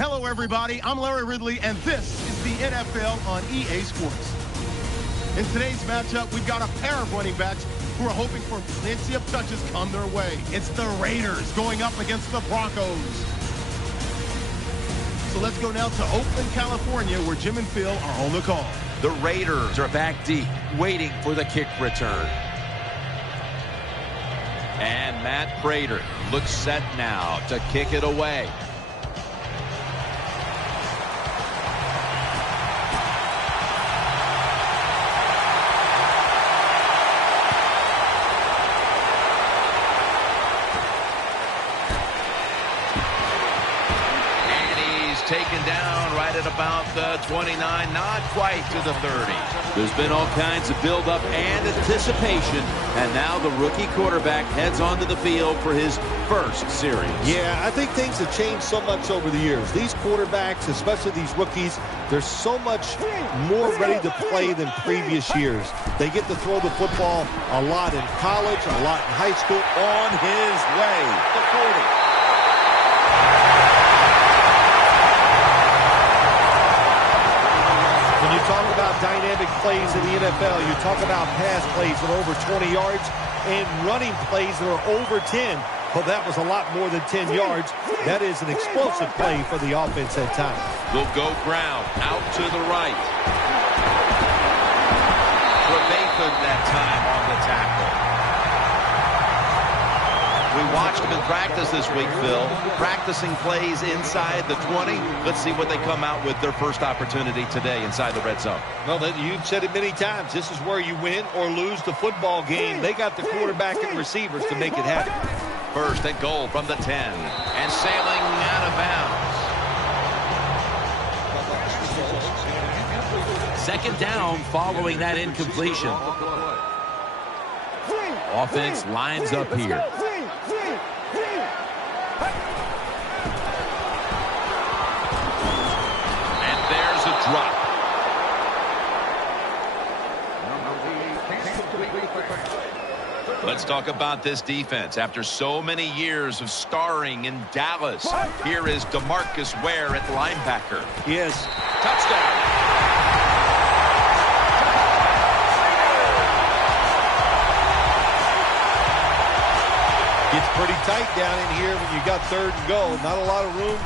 Hello, everybody. I'm Larry Ridley, and this is the NFL on EA Sports. In today's matchup, we've got a pair of running backs who are hoping for plenty of touches come their way. It's the Raiders going up against the Broncos. So let's go now to Oakland, California, where Jim and Phil are on the call. The Raiders are back deep, waiting for the kick return. And Matt Prater looks set now to kick it away. Taken down right at about the 29, not quite to the 30. There's been all kinds of build-up and anticipation, and now the rookie quarterback heads onto the field for his first series. Yeah, I think things have changed so much over the years. These quarterbacks, especially these rookies, they're so much more ready to play than previous years. They get to throw the football a lot in college, a lot in high school. On his way, the 40. When you talk about dynamic plays in the NFL, you talk about pass plays that are over 20 yards and running plays that are over 10. Well, that was a lot more than 10 yards. That is an explosive play for the offense at times. Will go ground, out to the right. Trevathan that time on the tackle. We watched him in practice this week, Phil, practicing plays inside the 20. Let's see what they come out with their first opportunity today inside the red zone. Well, you've said it many times. This is where you win or lose the football game. They got the quarterback and receivers to make it happen. First and goal from the 10. And sailing out of bounds. Second down following that incompletion. Offense lines up here. And there's a drop. Let's talk about this defense. After so many years of starring in Dallas, here is DeMarcus Ware at linebacker. Yes. Touchdown. Gets pretty tight down in here when you got third and go. Not a lot of room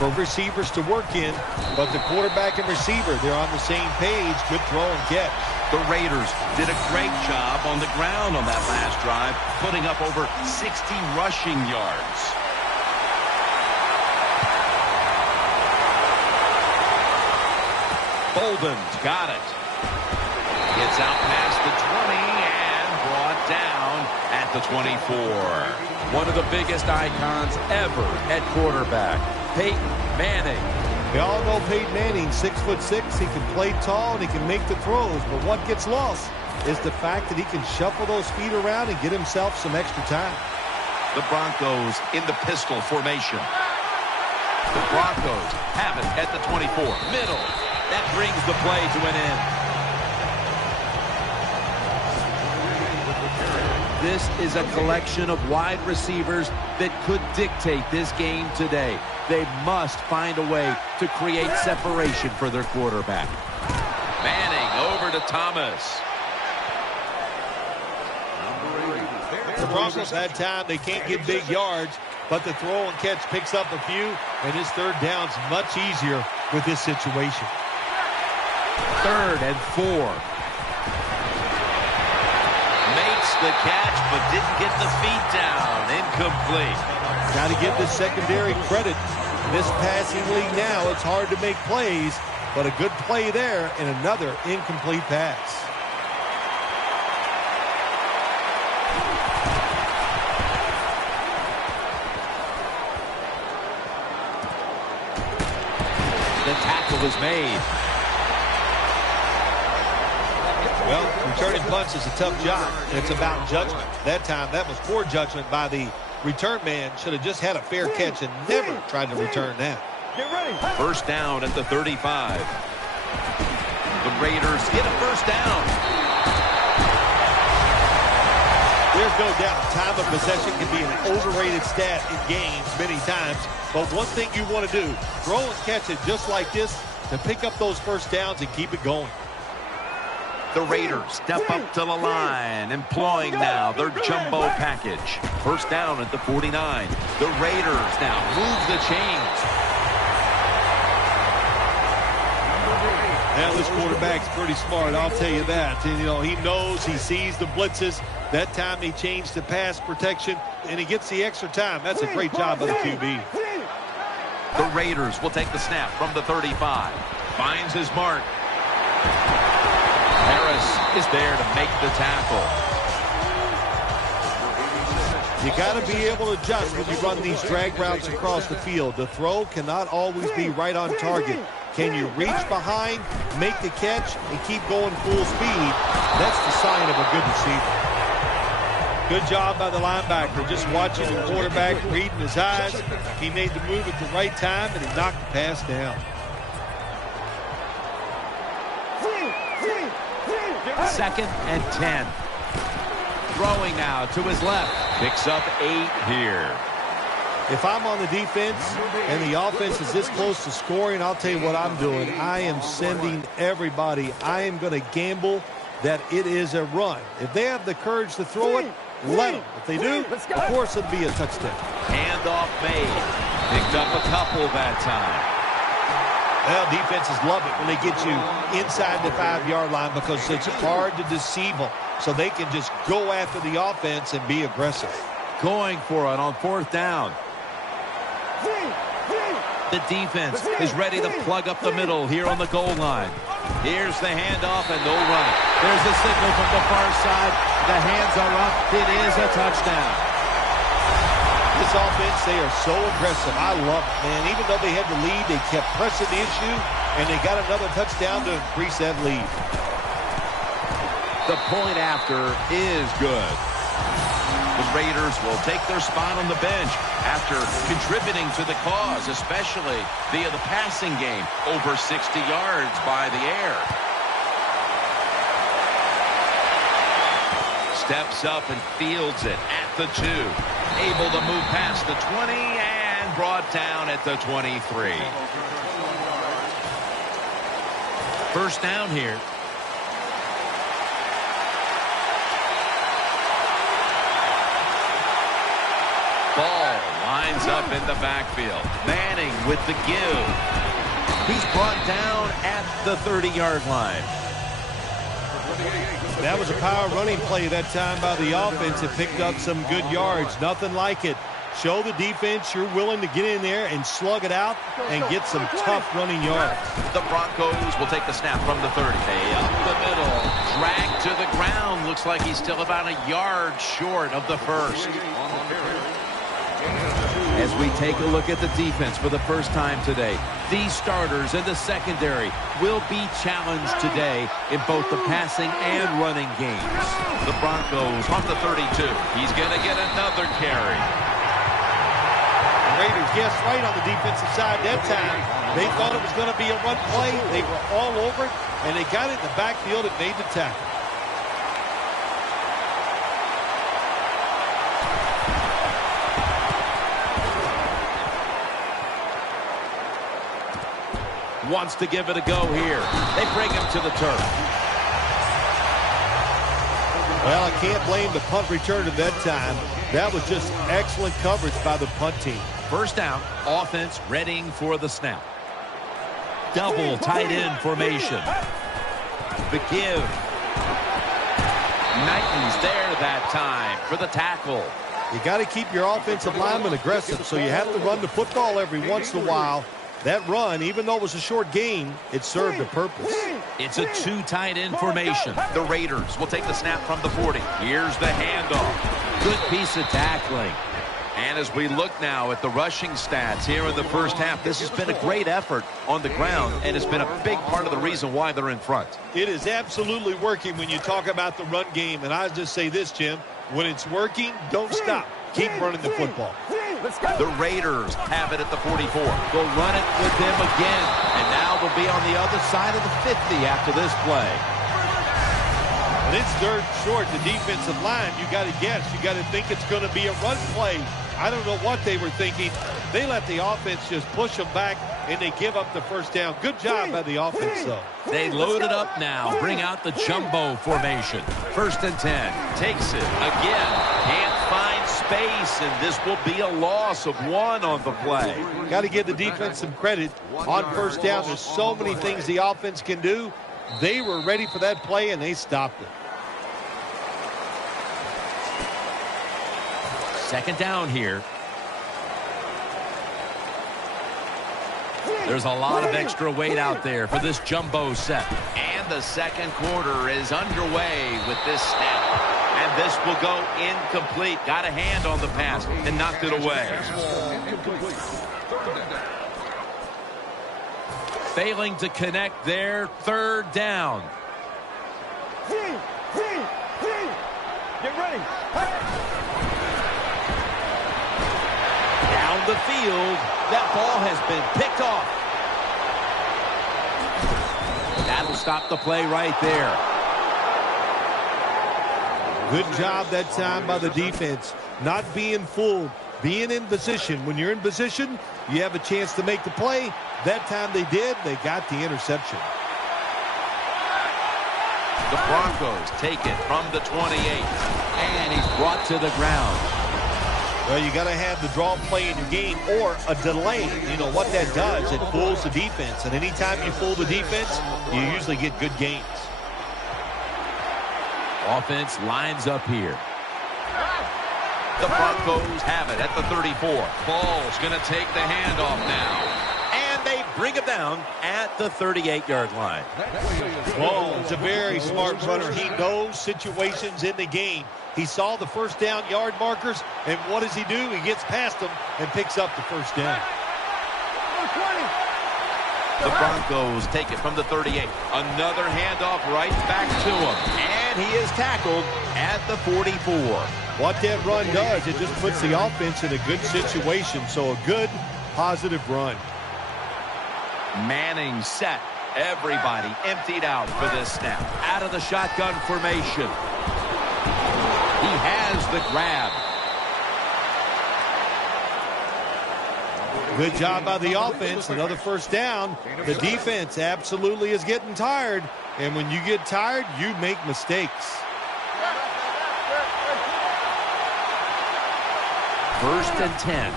for receivers to work in, but the quarterback and receiver, they're on the same page. Good throw and catch. The Raiders did a great job on the ground on that last drive, putting up over 60 rushing yards. Bolden's got it. Gets out past the 20 and brought down at the 24. One of the biggest icons ever at quarterback, Peyton Manning. We all know Peyton Manning, 6'6". He can play tall and he can make the throws, but what gets lost is the fact that he can shuffle those feet around and get himself some extra time. The Broncos in the pistol formation. The Broncos have it at the 24. Middle. That brings the play to an end. This is a collection of wide receivers that could dictate this game today. They must find a way to create separation for their quarterback. Manning over to Thomas. The Broncos had time. They can't get big yards, but the throw and catch picks up a few, and his third down's much easier with this situation. 3rd and 4. The catch, but didn't get the feet down. Incomplete. Got to give the secondary credit. In this passing league now, it's hard to make plays, but a good play there and another incomplete pass. The tackle was made. Well, returning punts is a tough job. It's about judgment. That time, that was poor judgment by the return man. Should have just had a fair catch and never tried to return that. First down at the 35. The Raiders get a first down. There's no doubt time of possession can be an overrated stat in games many times. But one thing you want to do, throw and catch it just like this to pick up those first downs and keep it going. The Raiders step up to the line, employing now their jumbo package. First down at the 49. The Raiders now move the chains. Now this quarterback's pretty smart, I'll tell you that. And, you know, he knows, he sees the blitzes. That time he changed to pass protection, and he gets the extra time. That's a great job by the QB. The Raiders will take the snap from the 35. Finds his mark. Harris is there to make the tackle. You got to be able to adjust when you run these drag routes across the field. The throw cannot always be right on target. Can you reach behind, make the catch, and keep going full speed? That's the sign of a good receiver. Good job by the linebacker, just watching the quarterback, reading his eyes. He made the move at the right time, and he knocked the pass down. Second and 10. Throwing now to his left. Picks up 8 here. If I'm on the defense and the offense is this close to scoring, I'll tell you what I'm doing. I am sending everybody. I am going to gamble that it is a run. If they have the courage to throw it, let them. If they do, of course it'll be a touchdown. Handoff made. Picked up a couple that time. Well, defenses love it when they get you inside the 5-yard line because it's hard to deceive them. So they can just go after the offense and be aggressive. Going for it on 4th down. The defense is ready to plug up the middle here on the goal line. Here's the handoff, and they'll run it. There's a signal from the far side. The hands are up. It is a touchdown. This offense, they are so aggressive. I love it, man. Even though they had the lead, they kept pressing the issue, and they got another touchdown to increase that lead. The point after is good. The Raiders will take their spot on the bench after contributing to the cause, especially via the passing game, over 60 yards by the air. Steps up and fields it at the 2. Able to move past the 20 and brought down at the 23. First down here. Ball lines up in the backfield. Manning with the give. He's brought down at the 30-yard line. That was a power running play that time by the offense. It picked up some good yards. Nothing like it. Show the defense you're willing to get in there and slug it out and get some tough running yards. The Broncos will take the snap from the 30. Up the middle. Dragged to the ground. Looks like he's still about a yard short of the first. As we take a look at the defense for the first time today, these starters in the secondary will be challenged today in both the passing and running games. The Broncos on the 32. He's going to get another carry. The Raiders guessed right on the defensive side that time. They thought it was going to be a run play. They were all over it, and they got it in the backfield and made the tackle. Wants to give it a go here. They bring him to the turf. Well, I can't blame the punt return at that time. That was just excellent coverage by the punt team. First down, offense readying for the snap. Double tight end formation. The give. Knighton's there that time for the tackle. You got to keep your offensive lineman aggressive, so you have to run the football every once in a while. That run, even though it was a short game, it served a purpose. It's a 2 tight end formation. The Raiders will take the snap from the 40. Here's the handoff. Good piece of tackling. And as we look now at the rushing stats here in the first half, this has been a great effort on the ground, and it's been a big part of the reason why they're in front. It is absolutely working when you talk about the run game. And I just say this, Jim, when it's working, don't stop. Keep running the football. The Raiders have it at the 44. They'll run it with them again. And now they'll be on the other side of the 50 after this play. And it's third and short. The defensive line, you got to guess. You got to think it's going to be a run play. I don't know what they were thinking. They let the offense just push them back, and they give up the first down. Good job by the offense, though. They load it up now. Bring out the jumbo formation. 1st and 10. Takes it again. Can't find space, and this will be a loss of 1 on the play. Got to give the defense some credit on first down. There's so many things the offense can do. They were ready for that play, and they stopped it. 2nd down here. There's a lot of extra weight out there for this jumbo set. And the second quarter is underway with this snap. And this will go incomplete. Got a hand on the pass and knocked it away. Failing to connect there. 3rd down. Get ready. Down the field. That ball has been picked off. That'll stop the play right there. Good job that time by the defense. Not being fooled. Being in position. When you're in position, you have a chance to make the play. That time they did. They got the interception. The Broncos take it from the 28. And he's brought to the ground. Well, you got to have the draw play in your game or a delay. You know what that does? It fools the defense. And anytime you fool the defense, you usually get good gains. Offense lines up here. The Broncos have it at the 34. Ball's going to take the handoff now. And they bring him down at the 38-yard line. Ball is a very smart runner. He knows situations in the game. He saw the first down yard markers, and what does he do? He gets past them and picks up the first down. The Broncos take it from the 38. Another handoff right back to him. And he is tackled at the 44. What that run does, it just puts the offense in a good situation. So a good, positive run. Manning set. Everybody emptied out for this snap. Out of the shotgun formation. He has the grab. Good job by the offense. Another first down. The defense absolutely is getting tired. And when you get tired, you make mistakes. 1st and 10.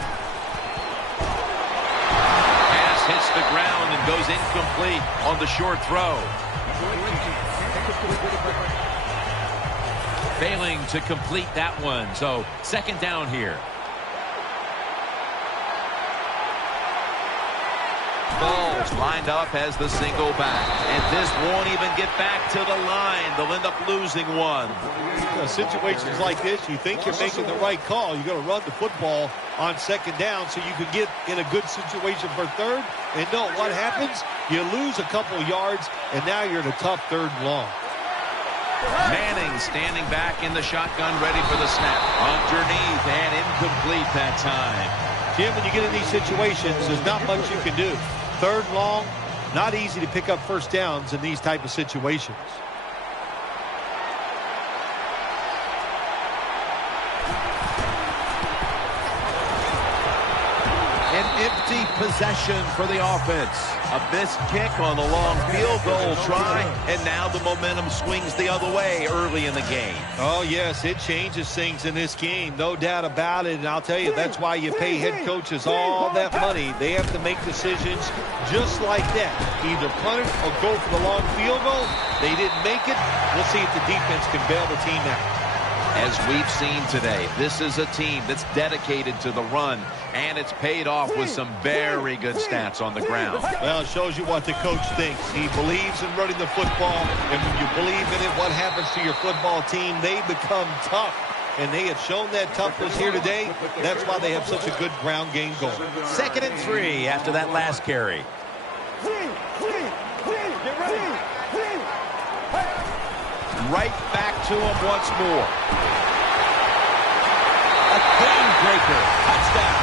Pass hits the ground and goes incomplete on the short throw. Failing to complete that one. So 2nd down here. Ball's lined up as the single back. And this won't even get back to the line. They'll end up losing one. Situations like this, you think you're making the right call. You're going to run the football on 2nd down so you can get in a good situation for 3rd. And no, what happens? You lose a couple yards, and now you're in a tough 3rd and long. Manning standing back in the shotgun, ready for the snap. Underneath and incomplete that time. Jim, when you get in these situations, there's not much you can do. 3rd and long, not easy to pick up first downs in these type of situations. An empty possession for the offense. A missed kick on the long field goal try, and now the momentum swings the other way early in the game. Oh, yes, it changes things in this game, no doubt about it. And I'll tell you, that's why you pay head coaches all that money. They have to make decisions just like that. Either punt it or go for the long field goal. They didn't make it. We'll see if the defense can bail the team out. As we've seen today, this is a team that's dedicated to the run, and it's paid off with some very good stats on the ground. Well, it shows you what the coach thinks. He believes in running the football, and when you believe in it, what happens to your football team? They become tough, and they have shown that toughness here today. That's why they have such a good ground game going. 2nd and 3 after that last carry. Right back to him once more. A game breaker. Touchdown.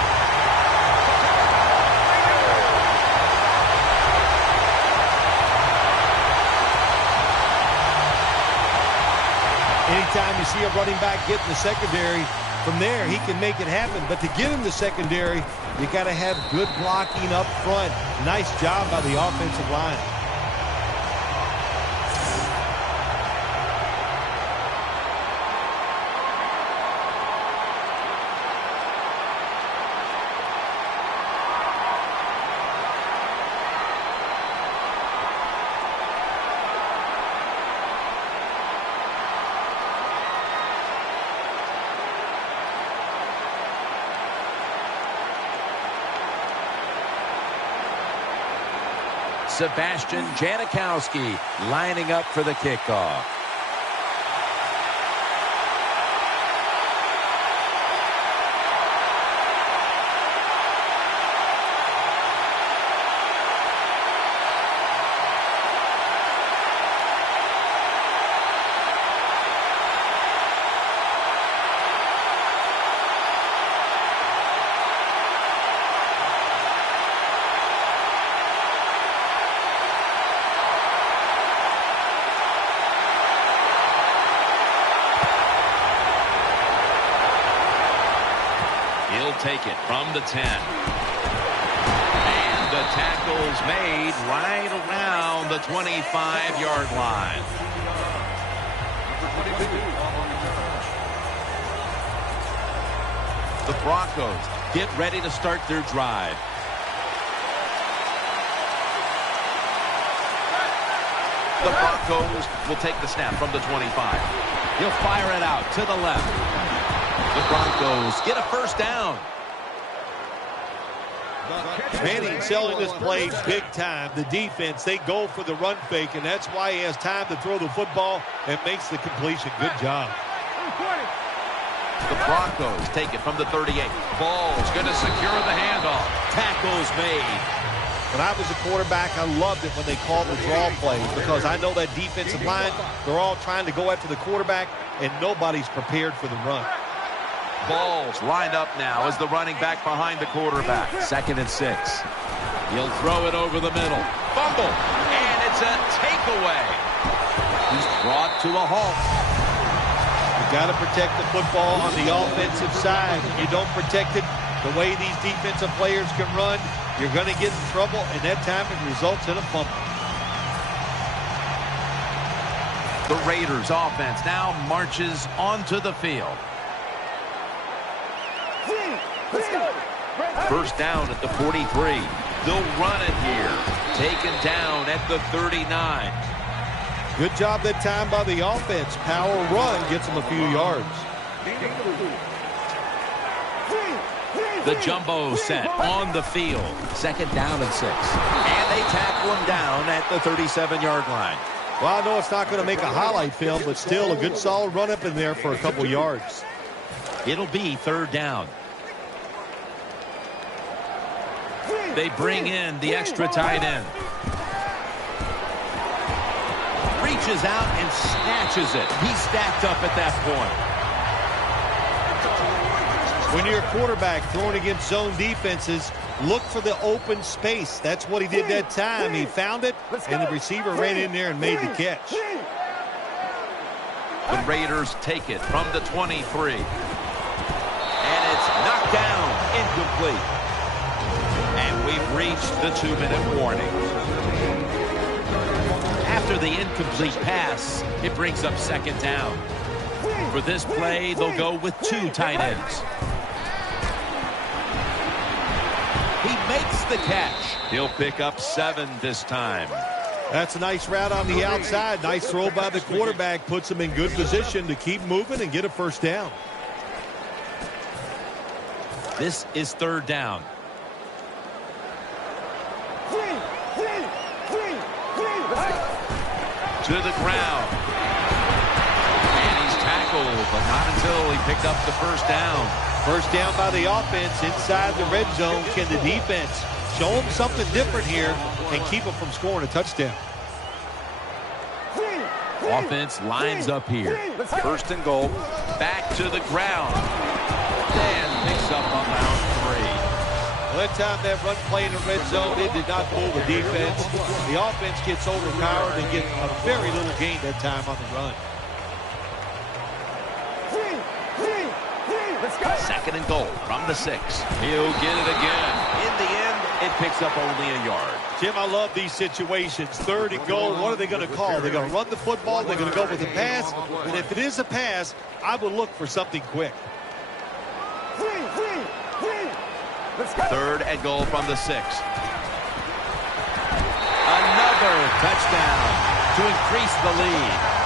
see a running back get in the secondary. From there, he can make it happen. But to get in the secondary, you got to have good blocking up front. Nice job by the offensive line. Sebastian Janikowski lining up for the kickoff. Take it from the 10. And the tackle's made right around the 25-yard line. The Broncos get ready to start their drive. The Broncos will take the snap from the 25. He'll fire it out to the left. The Broncos get a first down. Manning selling this play big time. The defense, they go for the run fake, and that's why he has time to throw the football and makes the completion. Good job. The Broncos take it from the 38. Ball's going to secure the handoff. Tackles made. When I was a quarterback, I loved it when they called the draw plays because I know that defensive line, they're all trying to go after the quarterback, and nobody's prepared for the run. Ball's lined up now as the running back behind the quarterback. 2nd and 6. He'll throw it over the middle. Fumble. And it's a takeaway. He's brought to a halt. You got to protect the football on the offensive side. If you don't protect it the way these defensive players can run, you're going to get in trouble, and that time it results in a fumble. The Raiders offense now marches onto the field. First down at the 43. They'll run it here. Taken down at the 39. Good job that time by the offense. Power run gets them a few yards. The jumbo set on the field. 2nd down and 6. And they tackle him down at the 37-yard line. Well, I know it's not going to make a highlight film, but still a good solid run up in there for a couple yards. It'll be 3rd down. They bring in the extra tight end. Reaches out and snatches it. He's stacked up at that point. When you're a quarterback throwing against zone defenses, look for the open space. That's what he did that time. He found it, and the receiver ran in there and made the catch. The Raiders take it from the 23. And it's knocked down, incomplete. And we've reached the 2-minute warning. After the incomplete pass, it brings up 2nd down. For this play, they'll go with 2 tight ends. He makes the catch. He'll pick up 7 this time. That's a nice route on the outside. Nice throw by the quarterback. Puts him in good position to keep moving and get a first down. This is 3rd down. To the ground. And he's tackled, but not until he picked up the first down. First down by the offense inside the red zone. Can the defense show them something different here and keep them from scoring a touchdown? Offense lines up here. 1st and goal. Back to the ground. Dan picks up about 3. Well, that time that run play in the red zone, it did not fool the defense. The offense gets overpowered and get a very little gain that time on the run. Let's go. 2nd and goal from the 6. He'll get it again. In the end, it picks up only a yard. Jim, I love these situations. 3rd and goal, what are they going to call? They're going to run the football, they're going to go with a pass, and if it is a pass, I would look for something quick. Let's go. 3rd and goal from the 6. Another touchdown to increase the lead.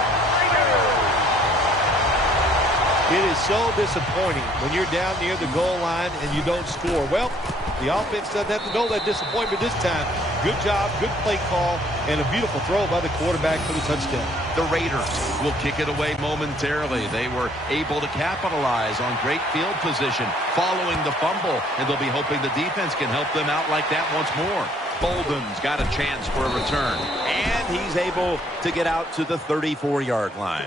It is so disappointing when you're down near the goal line and you don't score. Well, the offense doesn't have to know that disappointment this time. Good job, good play call, and a beautiful throw by the quarterback for the touchdown. The Raiders will kick it away momentarily. They were able to capitalize on great field position following the fumble, and they'll be hoping the defense can help them out like that once more. Bolden's got a chance for a return, and he's able to get out to the 34-yard line.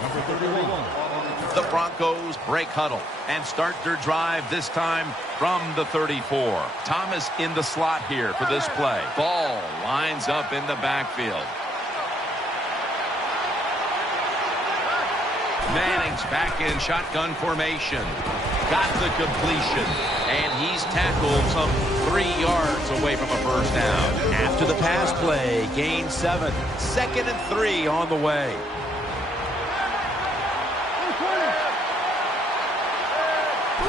Number 31. The Broncos break huddle and start their drive, this time from the 34. Thomas in the slot here for this play. Ball lines up in the backfield. Manning's back in shotgun formation. Got the completion, and he's tackled some 3 yards away from a first down. After the pass play, gain 7. 2nd and 3 on the way.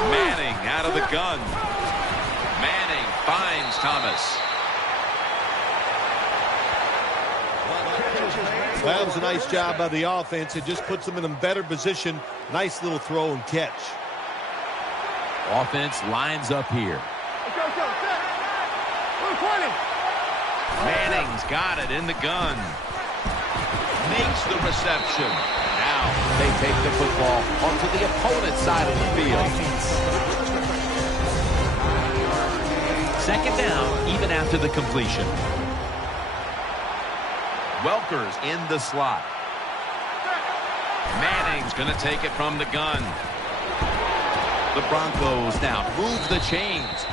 Manning out of the gun. Manning finds Thomas. Well, that was a nice job by the offense. It just puts them in a better position. Nice little throw and catch. Offense lines up here. Manning's got it in the gun. Makes the reception. Now they take the football onto the opponent's side of the field. 2nd down, even after the completion. Welker's in the slot. Manning's going to take it from the gun. The Broncos now move the chains.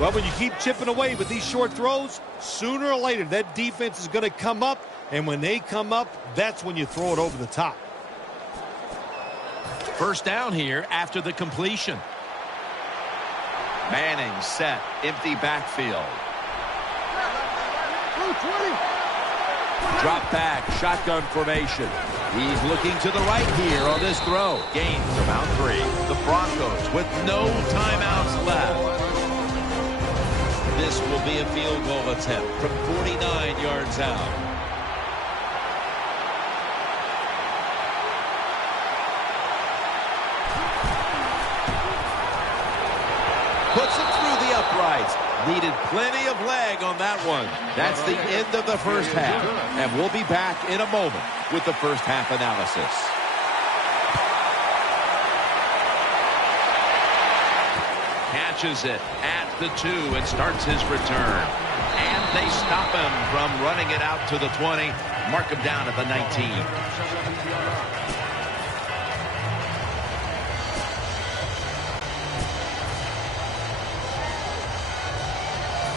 Well, when you keep chipping away with these short throws, sooner or later that defense is going to come up, and when they come up, that's when you throw it over the top. First down here after the completion. Manning set, empty backfield. Drop back, shotgun formation. He's looking to the right here on this throw. Gains about 3. The Broncos with no timeouts left. This will be a field goal attempt from 49 yards out. Puts it through the uprights. Needed plenty of leg on that one. That's the end of the first half. And we'll be back in a moment with the first half analysis. Catches it at the 2 and starts his return. And they stop him from running it out to the 20. Mark him down at the 19.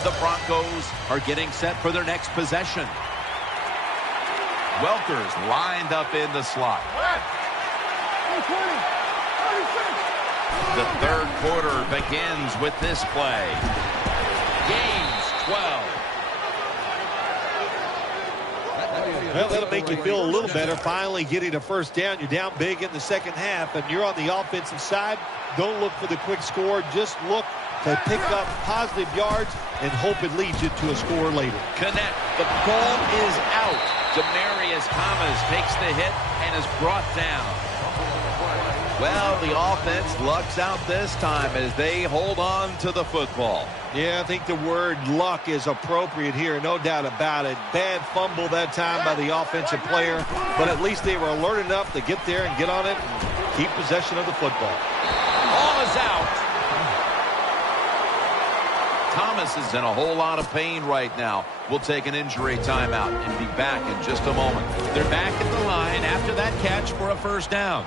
The Broncos are getting set for their next possession. Welker's lined up in the slot. The third quarter begins with this play. Gains 12. Well, that'll make you feel a little better. Finally getting a first down. You're down big in the second half, and you're on the offensive side. Don't look for the quick score. Just look to pick up positive yards and hope it leads you to a score later. Connect. The ball is out. Demarius Thomas takes the hit and is brought down. Well, the offense lucks out this time as they hold on to the football. Yeah, I think the word luck is appropriate here, no doubt about it. Bad fumble that time by the offensive player, but at least they were alert enough to get there and get on it and keep possession of the football. Ball is out. Thomas is in a whole lot of pain right now. We'll take an injury timeout and be back in just a moment. They're back at the line after that catch for a first down.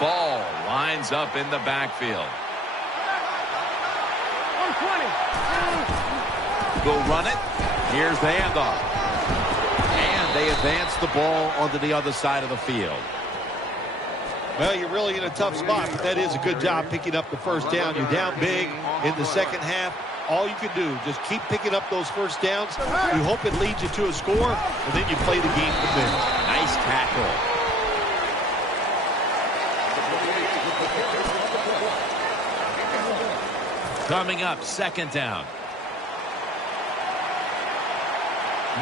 Ball lines up in the backfield. 120. Go run it. Here's the handoff. And they advance the ball onto the other side of the field. Well, you're really in a tough spot, but that is a good job picking up the first down. You're down big in the second half. All you can do, just keep picking up those first downs. You hope it leads you to a score, and then you play the game from there. Nice tackle. Coming up, second down.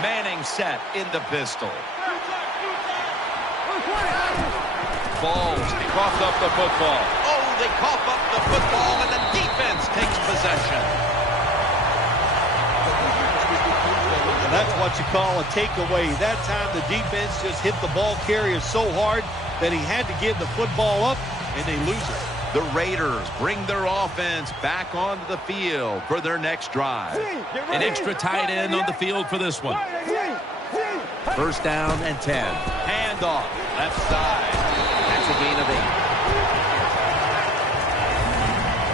Manning set in the pistol. Balls coughed up the football. Oh, they cough up the football, and the defense takes possession. And that's what you call a takeaway. That time the defense just hit the ball carrier so hard that he had to give the football up, and they lose it. The Raiders bring their offense back onto the field for their next drive. An extra tight end on the field for this one. First down and 10. Handoff, left side. That's a gain of 8.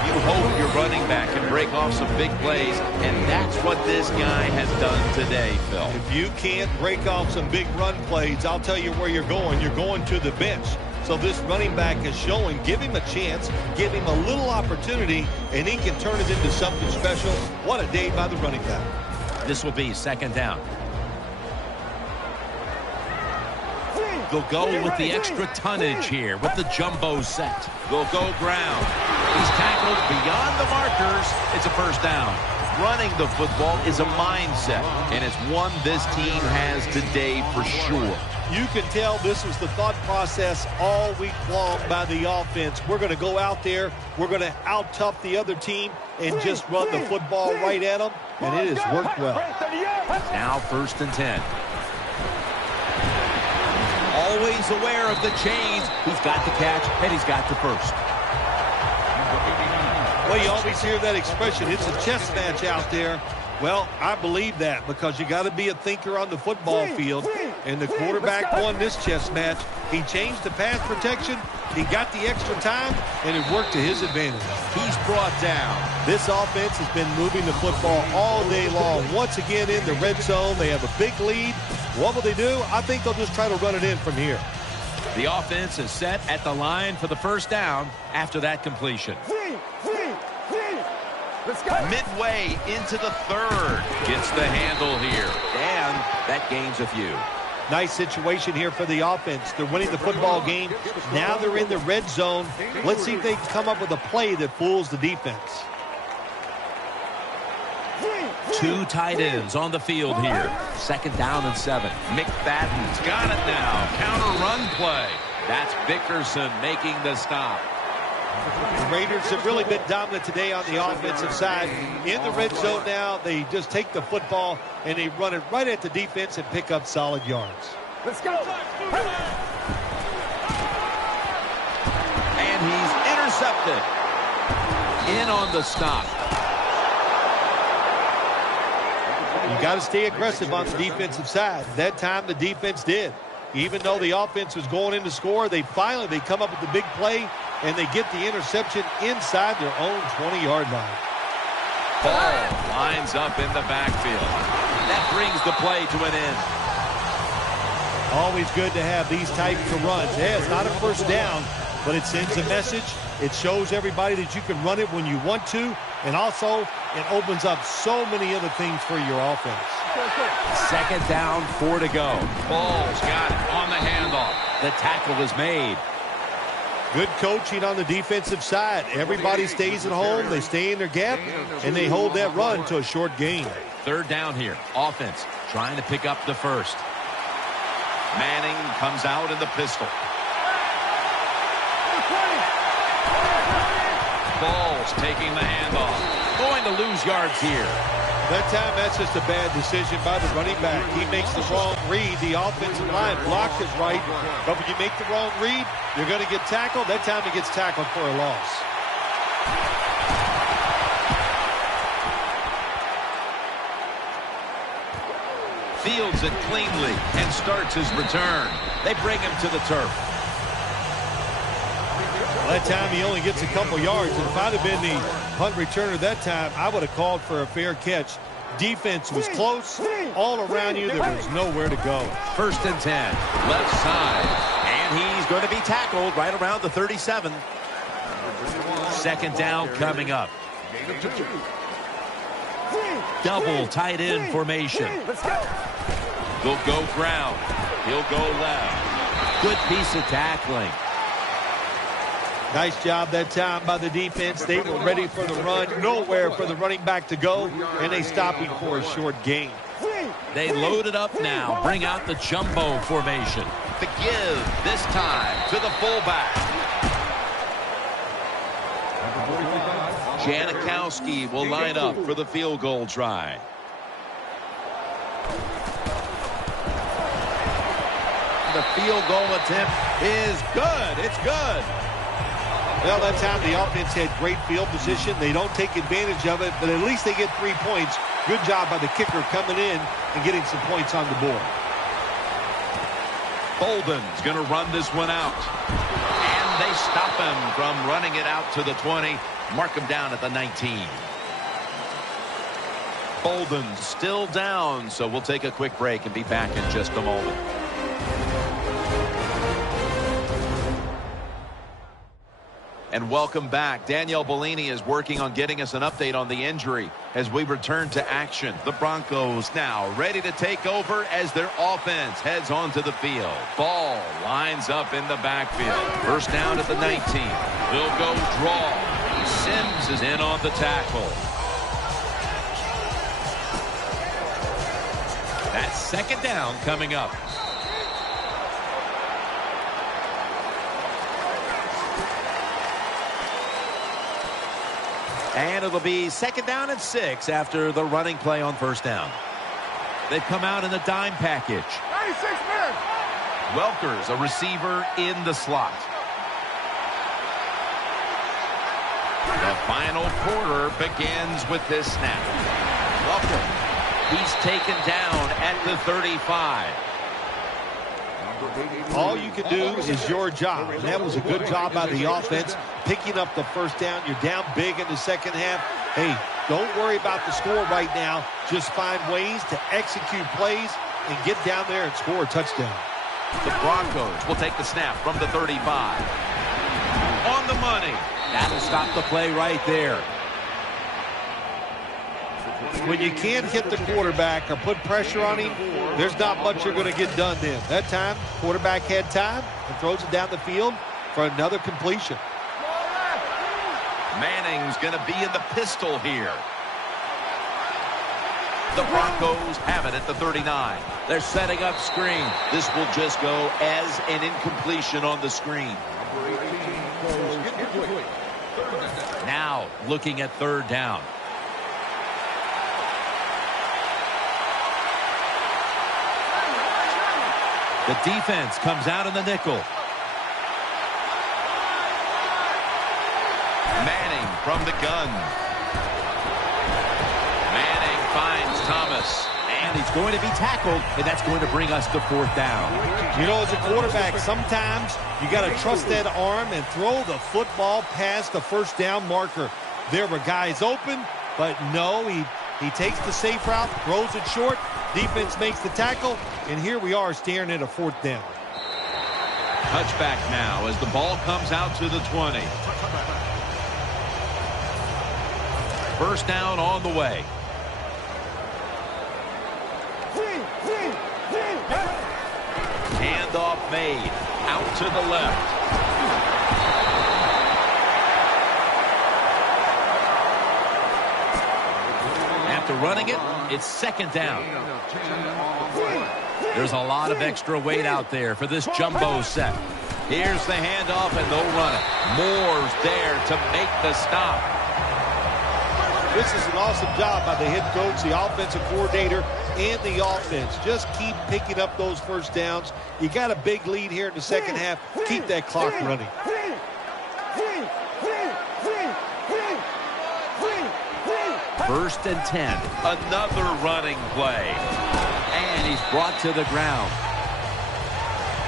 You hope your running back can break off some big plays, and that's what this guy has done today, Phil. If you can't break off some big run plays, I'll tell you where you're going. You're going to the bench. So this running back is showing, give him a chance, give him a little opportunity, and he can turn it into something special. What a day by the running back. This will be second down. They'll go with the extra tonnage here with the jumbo set. They'll go ground. He's tackled beyond the markers. It's a first down. Running the football is a mindset, and it's one this team has today for sure. You can tell this was the thought process all week long by the offense. We're going to go out there. We're going to out-tough the other team and just run the football right at them, and it has worked well. Now first and 10. Always aware of the chains. He's got the catch, and he's got the first. Well, you always hear that expression, it's a chess match out there. Well, I believe that because you got to be a thinker on the football field. And the quarterback won this chess match. He changed the pass protection. He got the extra time, and it worked to his advantage. He's brought down. This offense has been moving the football all day long. Once again in the red zone, they have a big lead. What will they do? I think they'll just try to run it in from here. The offense is set at the line for the first down after that completion. Let's go. Midway into the third. Gets the handle here. And that gains a few. Nice situation here for the offense. They're winning the football game. Now they're in the red zone. Let's see if they can come up with a play that fools the defense. Two tight ends on the field here. 2nd down and 7. McFadden's got it now. Counter run play. That's Vickerson making the stop. The Raiders have really been dominant today on the offensive side. In the red zone now, they just take the football and they run it right at the defense and pick up solid yards. Let's go. And he's intercepted. In on the stop. You got to stay aggressive on the defensive side. That time the defense did. Even though the offense was going in to score, they come up with the big play, and they get the interception inside their own 20-yard line. Ball lines up in the backfield. That brings the play to an end. Always good to have these types of runs. Yeah, it's not a first down, but it sends a message. It shows everybody that you can run it when you want to, and also it opens up so many other things for your offense. 2nd down, 4 to go. Ball's got it on the handoff. The tackle is made. Good coaching on the defensive side. Everybody stays at home. They stay in their gap, and they hold that run to a short gain. 3rd down here. Offense trying to pick up the first. Manning comes out in the pistol. Ball's taking the handoff. Going to lose yards here. That time, that's just a bad decision by the running back. He makes the wrong read. The offensive line blocked it right. But when you make the wrong read, you're going to get tackled. That time he gets tackled for a loss. Fields it cleanly and starts his return. They bring him to the turf. Well, that time he only gets a couple yards. And if I'd have been the punt returner that time, I would have called for a fair catch. Defense was close. All around you, there was nowhere to go. 1st and 10. Left side. And he's going to be tackled right around the 37. 2nd down coming up. Double tight end formation. They'll go ground. He'll go left. Good piece of tackling. Nice job that time by the defense. They were ready for the run. Nowhere for the running back to go, and they stop him for a short gain. They load it up now. Bring out the jumbo formation. The give this time to the fullback. Janikowski will line up for the field goal try. The field goal attempt is good. It's good. Well, that time the offense had great field position. They don't take advantage of it, but at least they get 3 points. Good job by the kicker coming in and getting some points on the board. Bolden's going to run this one out. And they stop him from running it out to the 20. Mark him down at the 19. Bolden's still down, so we'll take a quick break and be back in just a moment. And welcome back. Danielle Bellini is working on getting us an update on the injury as we return to action. The Broncos now ready to take over as their offense heads onto the field. Ball lines up in the backfield. 1st down at the 19. They'll go draw. Sims is in on the tackle. That's 2nd down coming up. And it'll be 2nd down and 6 after the running play on 1st down. They've come out in the dime package. 96 men. Welker's a receiver in the slot. The final quarter begins with this snap. Welker, he's taken down at the 35. All you can do is your job, and that was a good job by the offense, picking up the 1st down. You're down big in the 2nd half. Hey, don't worry about the score right now. Just find ways to execute plays and get down there and score a touchdown. The Broncos will take the snap from the 35. On the money. That'll stop the play right there. When you can't hit the quarterback or put pressure on him, there's not much you're going to get done then. That time, quarterback had time and throws it down the field for another completion. Manning's going to be in the pistol here. The Broncos have it at the 39. They're setting up screen. This will just go as an incompletion on the screen. Now looking at third down. The defense comes out in the nickel. Manning from the gun. Manning finds Thomas. And he's going to be tackled, and that's going to bring us to fourth down. You know, as a quarterback, sometimes you got to trust that arm and throw the football past the first down marker. There were guys open, but no, he takes the safe route, throws it short. Defense makes the tackle, and here we are staring at a fourth down. Touchback now as the ball comes out to the 20. First down on the way. Handoff made. Out to the left. After running it, it's second down. There's a lot of extra weight out there for this jumbo set. Here's the handoff, and they'll run it. Moore's there to make the stop. This is an awesome job by the head coach, the offensive coordinator, and the offense. Just keep picking up those first downs. You got a big lead here in the second half. Keep that clock running. First and 10. Another running play. And he's brought to the ground.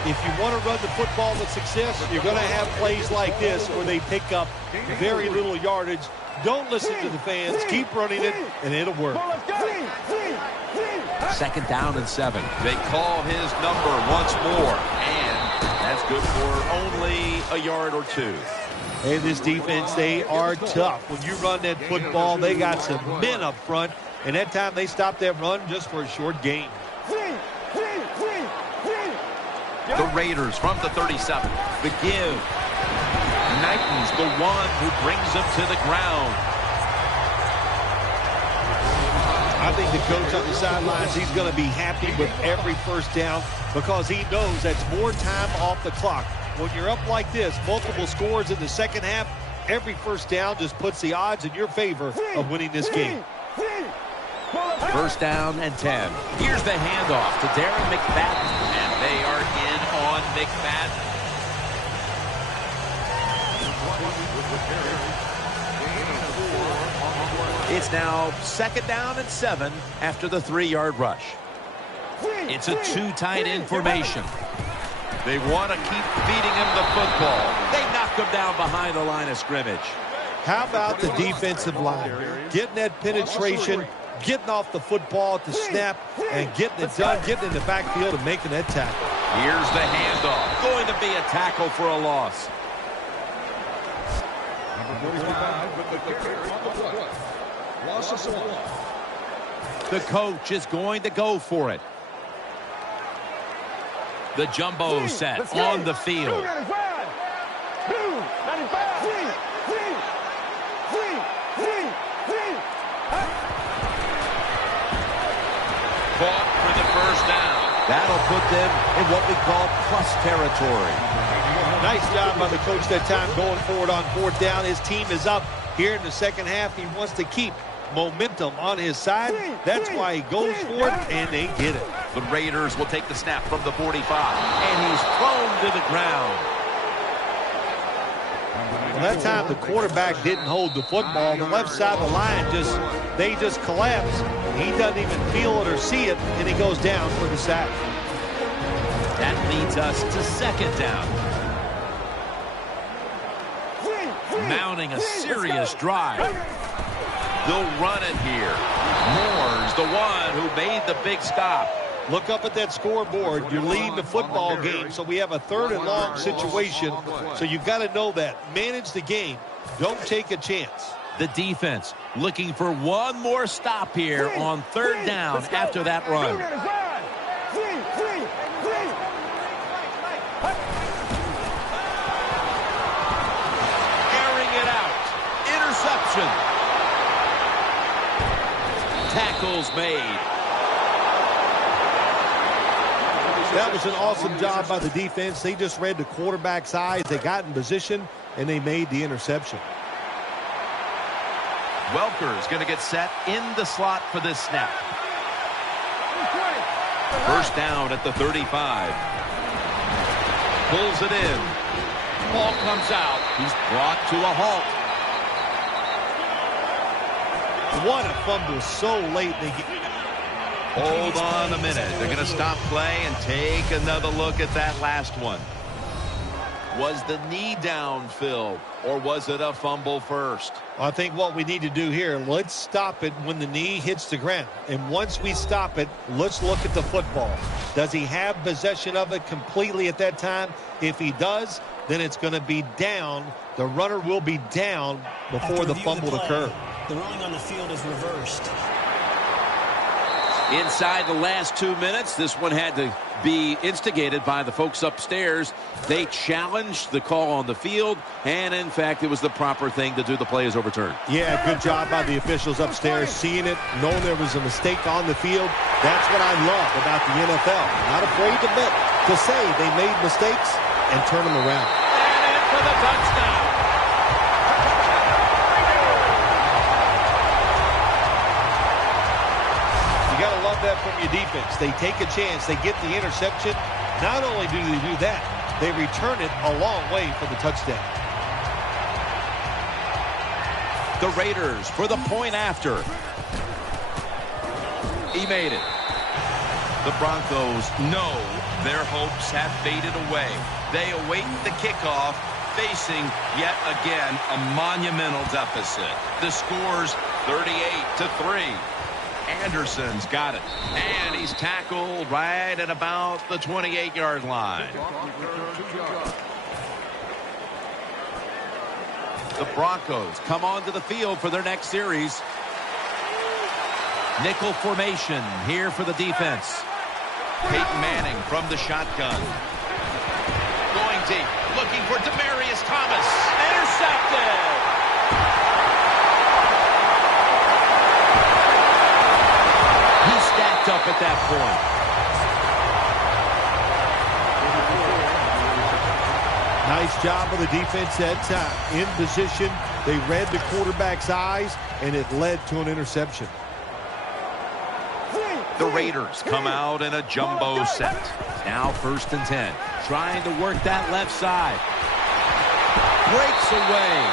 If you want to run the football with success, you're going to have plays like this where they pick up very little yardage. Don't listen to the fans. Keep running it, and it'll work. Second down and 7. They call his number once more. And that's good for only a yard or two. Hey, this defense, they are tough. When you run that football, they got some men up front. And that time they stopped that run just for a short gain. The Raiders from the 37. The give. Knighton's the one who brings them to the ground. I think the coach on the sidelines, he's going to be happy with every first down because he knows that's more time off the clock. When you're up like this, multiple scores in the second half, every first down just puts the odds in your favor of winning this game. First down and 10. Here's the handoff to Darren McFadden, and they are in on McFadden. It's now second down and 7 after the 3-yard rush. It's a two tight end formation. They want to keep feeding him the football. They knock him down behind the line of scrimmage. How about the defensive line? Getting that penetration, getting off the football at the snap, and getting it done, getting in the backfield and making that tackle. Here's the handoff. Going to be a tackle for a loss. The coach is going to go for it. The jumbo set on the field. Caught for the first down. That'll put them in what we call plus territory. Nice job by the coach that time going forward on fourth down. His team is up here in the second half. He wants to keep momentum on his side. That's why he goes for it, and they get it. The Raiders will take the snap from the 45, and he's thrown to the ground. Well, that time the quarterback didn't hold the football. The left side of the line they just collapse. He doesn't even feel it or see it, and he goes down for the sack. That leads us to second down. Mounting a serious drive. They'll run it here. Moore's the one who made the big stop. Look up at that scoreboard. You're leading the football game, so we have a third and long situation. So you've got to know that. Manage the game. Don't take a chance. The defense looking for one more stop here on third down after that run. Airing it out. Interception. Tackles made. That was an awesome job by the defense. They just read the quarterback's eyes. They got in position, and they made the interception. Welker is going to get set in the slot for this snap. First down at the 35. Pulls it in. Ball comes out. He's brought to a halt. What a fumble so late. Hold on a minute. They're going to stop play and take another look at that last one. Was the knee down, Phil, or was it a fumble first? I think what we need to do here, let's stop it when the knee hits the ground. And once we stop it, let's look at the football. Does he have possession of it completely at that time? If he does, then it's going to be down. The runner will be down before the fumble occurs. The ruling on the field is reversed. Inside the last 2 minutes, this one had to be instigated by the folks upstairs. They challenged the call on the field, and in fact, it was the proper thing to do. The play is overturned. Yeah, good job by the officials upstairs, seeing it, knowing there was a mistake on the field. That's what I love about the NFL. Not afraid to admit, to say they made mistakes and turn them around. And in for the touchdown. You got to love that from your defense. They take a chance. They get the interception. Not only do they do that, they return it a long way for the touchdown. The Raiders for the point after. He made it. The Broncos know their hopes have faded away. They await the kickoff, facing yet again a monumental deficit. The score's 38-3. Anderson's got it. And he's tackled right at about the 28-yard line. The Broncos come onto the field for their next series. Nickel formation here for the defense. Peyton Manning from the shotgun. Going deep, looking for Demaryius Thomas. Intercepted! He stacked up at that point. Nice job of the defense that time. In position, they read the quarterback's eyes, and it led to an interception. The Raiders come out in a jumbo set. Now 1st and 10. Trying to work that left side. Breaks away.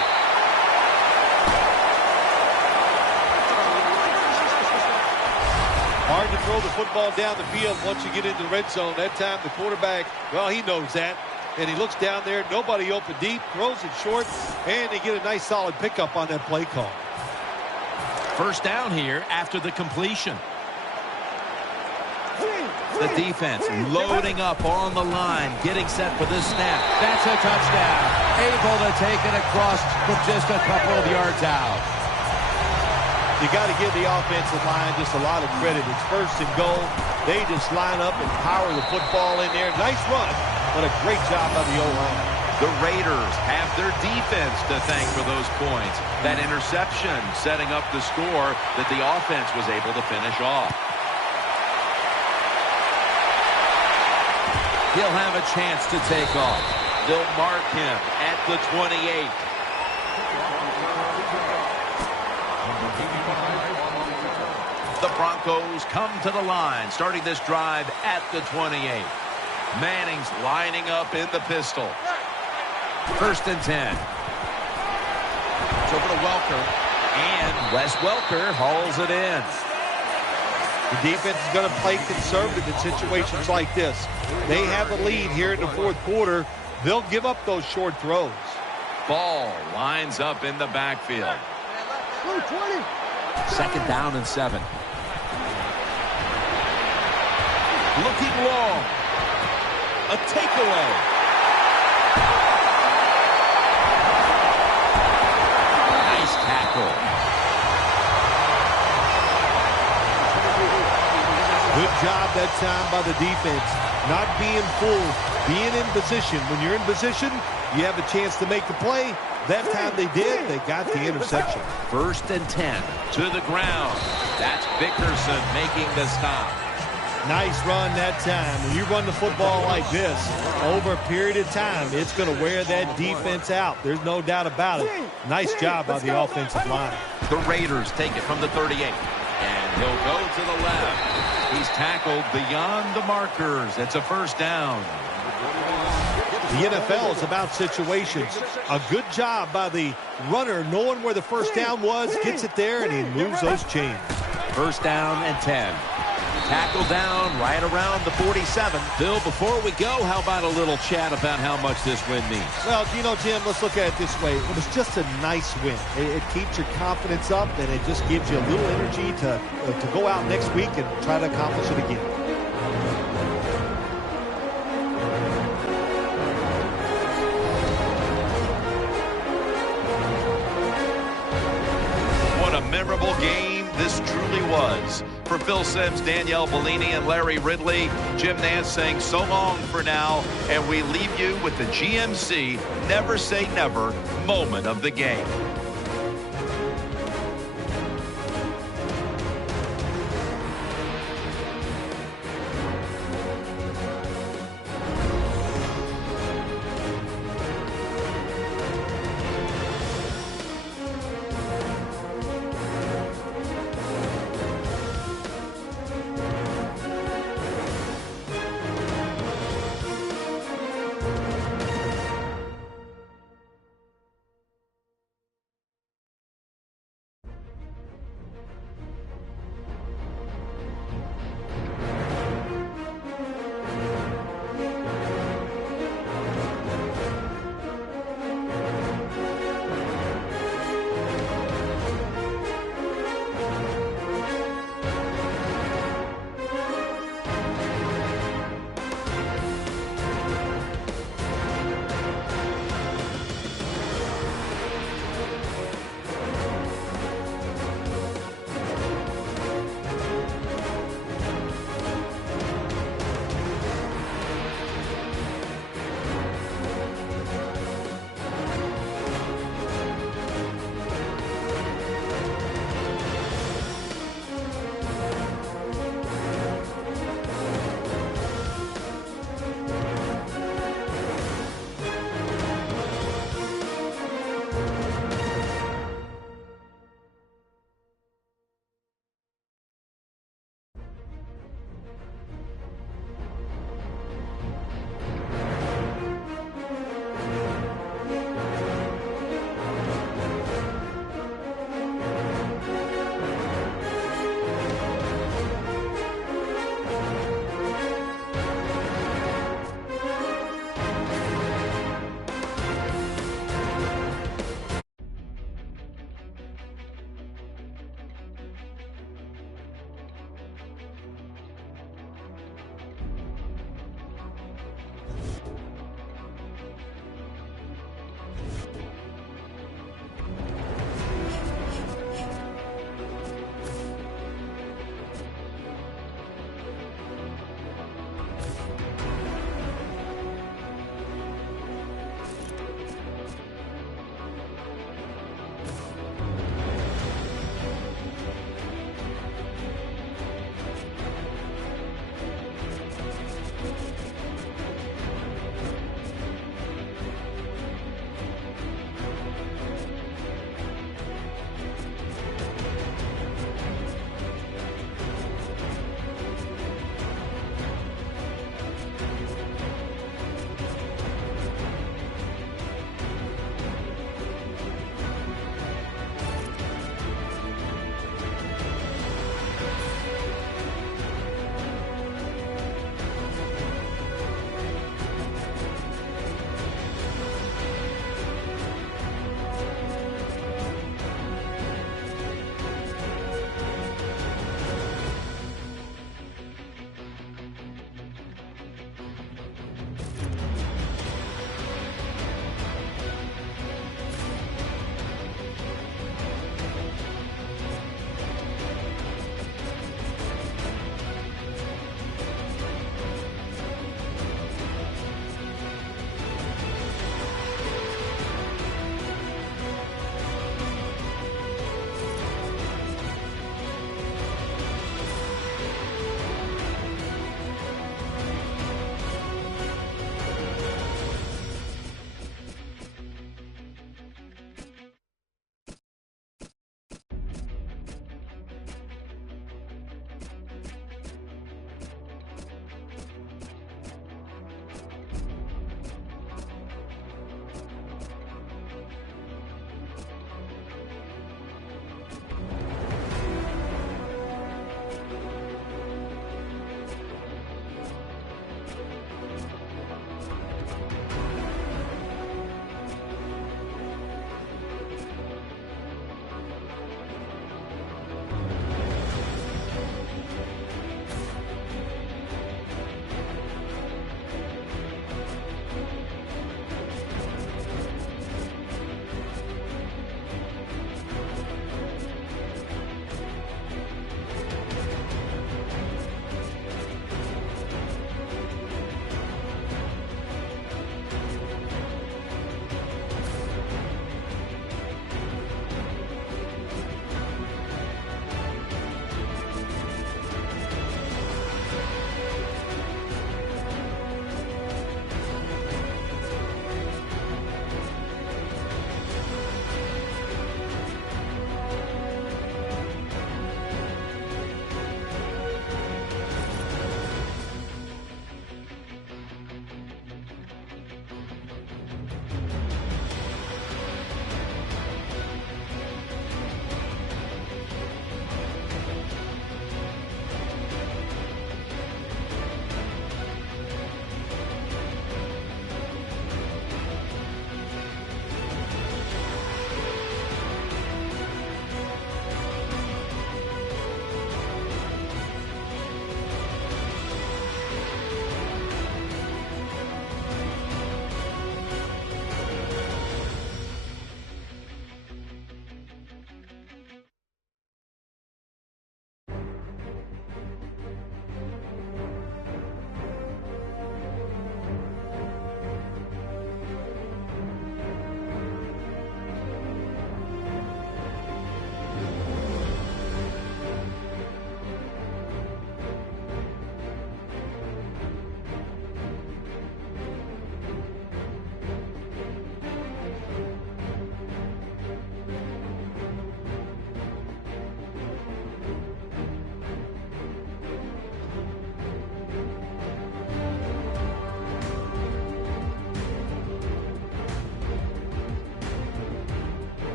Hard to throw the football down the field once you get into the red zone. That time the quarterback, well, he knows that. And he looks down there, nobody open deep, throws it short, and they get a nice solid pickup on that play call. First down here after the completion. The defense loading up on the line, getting set for this snap. That's a touchdown. Able to take it across from just a couple of yards out. You got to give the offensive line just a lot of credit. It's 1st and goal. They just line up and power the football in there. Nice run, but a great job by the O-line. The Raiders have their defense to thank for those points. That interception setting up the score that the offense was able to finish off. He'll have a chance to take off. They'll mark him at the 28. The Broncos come to the line, starting this drive at the 28. Manning's lining up in the pistol. 1st and 10. It's over to Welker. And Wes Welker hauls it in. The defense is going to play conservative in situations like this. They have a lead here in the 4th quarter. They'll give up those short throws. Ball lines up in the backfield. 2nd down and 7. Looking long. A takeaway. Nice tackle. Good job that time by the defense. Not being fooled, being in position. When you're in position, you have a chance to make the play. That time they did. They got the interception. 1st and 10 to the ground. That's Vickerson making the stop. Nice run that time. When you run the football like this, over a period of time, it's going to wear that defense out. There's no doubt about it. Nice job by the offensive line. The Raiders take it from the 38. And he'll go to the left. He's tackled beyond the markers. It's a 1st down. The NFL is about situations. A good job by the runner knowing where the 1st down was, gets it there, and he moves those chains. 1st down and 10. Tackle down right around the 47. Bill, before we go, how about a little chat about how much this win means? Well, you know, Jim, let's look at it this way. It was just a nice win. It keeps your confidence up, and it just gives you a little energy to go out next week and try to accomplish it again. What a memorable game this truly was. For Phil Simms, Danielle Bellini, and Larry Ridley, Jim Nance saying so long for now, and we leave you with the GMC Never Say Never moment of the game.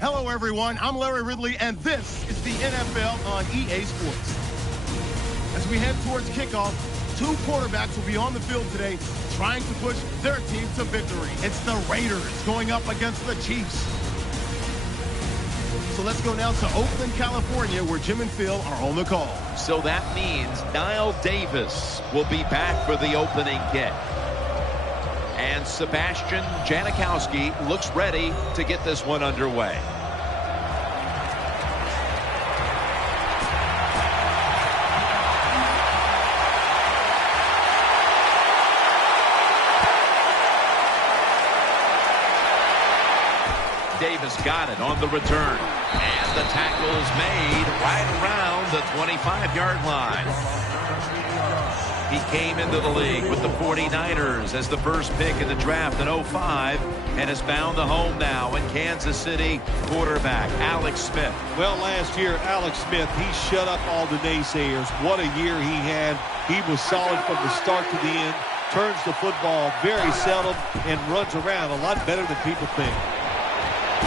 Hello, everyone. I'm Larry Ridley, and this is the NFL on EA Sports. As we head towards kickoff, two quarterbacks will be on the field today trying to push their team to victory. It's the Raiders going up against the Chiefs. So let's go now to Oakland, California, where Jim and Phil are on the call. So that means Niall Davis will be back for the opening kick. And Sebastian Janikowski looks ready to get this one underway. Davis got it on the return. And the tackle is made right around the 25-yard line. He came into the league with the 49ers as the first pick in the draft in 2005 and has found a home now in Kansas City. Quarterback Alex Smith. Well, last year, Alex Smith, he shut up all the naysayers. What a year he had. He was solid from the start to the end, turns the football very seldom, and runs around a lot better than people think.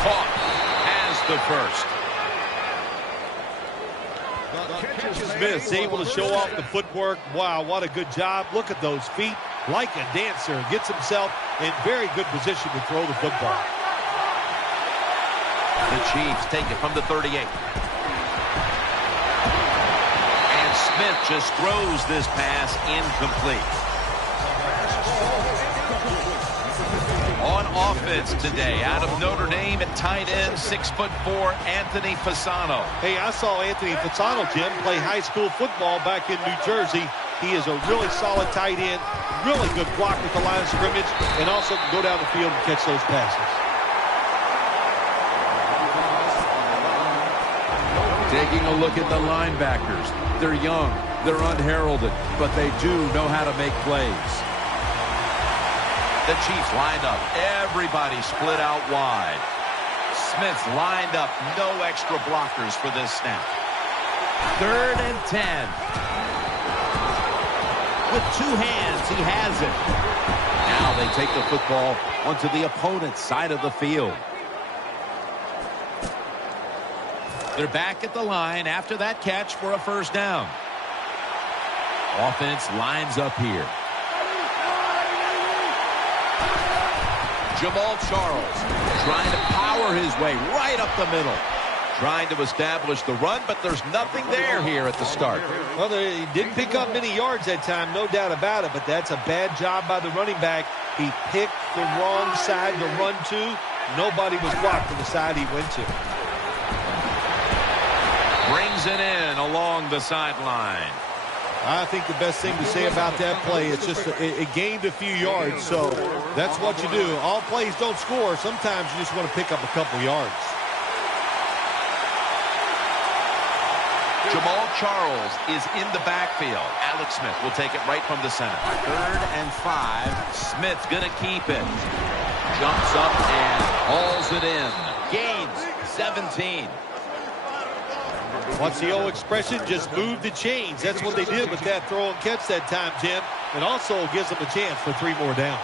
Caught as the first. Smith's able to show off the footwork. Wow, what a good job. Look at those feet. Like a dancer. Gets himself in very good position to throw the football. The Chiefs take it from the 38. And Smith just throws this pass incomplete. On offense today, out of Notre Dame at tight end, 6'4", Anthony Fasano. Hey, I saw Anthony Fasano, Jim, play high school football back in New Jersey. He is a really solid tight end, really good block with the line of scrimmage, and also can go down the field and catch those passes. Taking a look at the linebackers. They're young, they're unheralded, but they do know how to make plays. The Chiefs lined up. Everybody split out wide. Smith's lined up. No extra blockers for this snap. 3rd and 10. With two hands, he has it. Now they take the football onto the opponent's side of the field. They're back at the line after that catch for a first down. Offense lines up here. Jamal Charles trying to power his way right up the middle. Trying to establish the run, but there's nothing there here at the start. Well, he didn't pick up many yards that time, no doubt about it, but that's a bad job by the running back. He picked the wrong side to run to. Nobody was blocked to the side he went to. Brings it in along the sideline. I think the best thing to say about that play is just it gained a few yards, so that's what you do. All plays don't score. Sometimes you just want to pick up a couple yards. Jamal Charles is in the backfield. Alex Smith will take it right from the center. 3rd and 5. Smith's going to keep it. Jumps up and hauls it in. Gains 17. What's the old expression? Just move the chains. That's what they did with that throw and catch that time, Jim. It also gives them a chance for 3 more downs.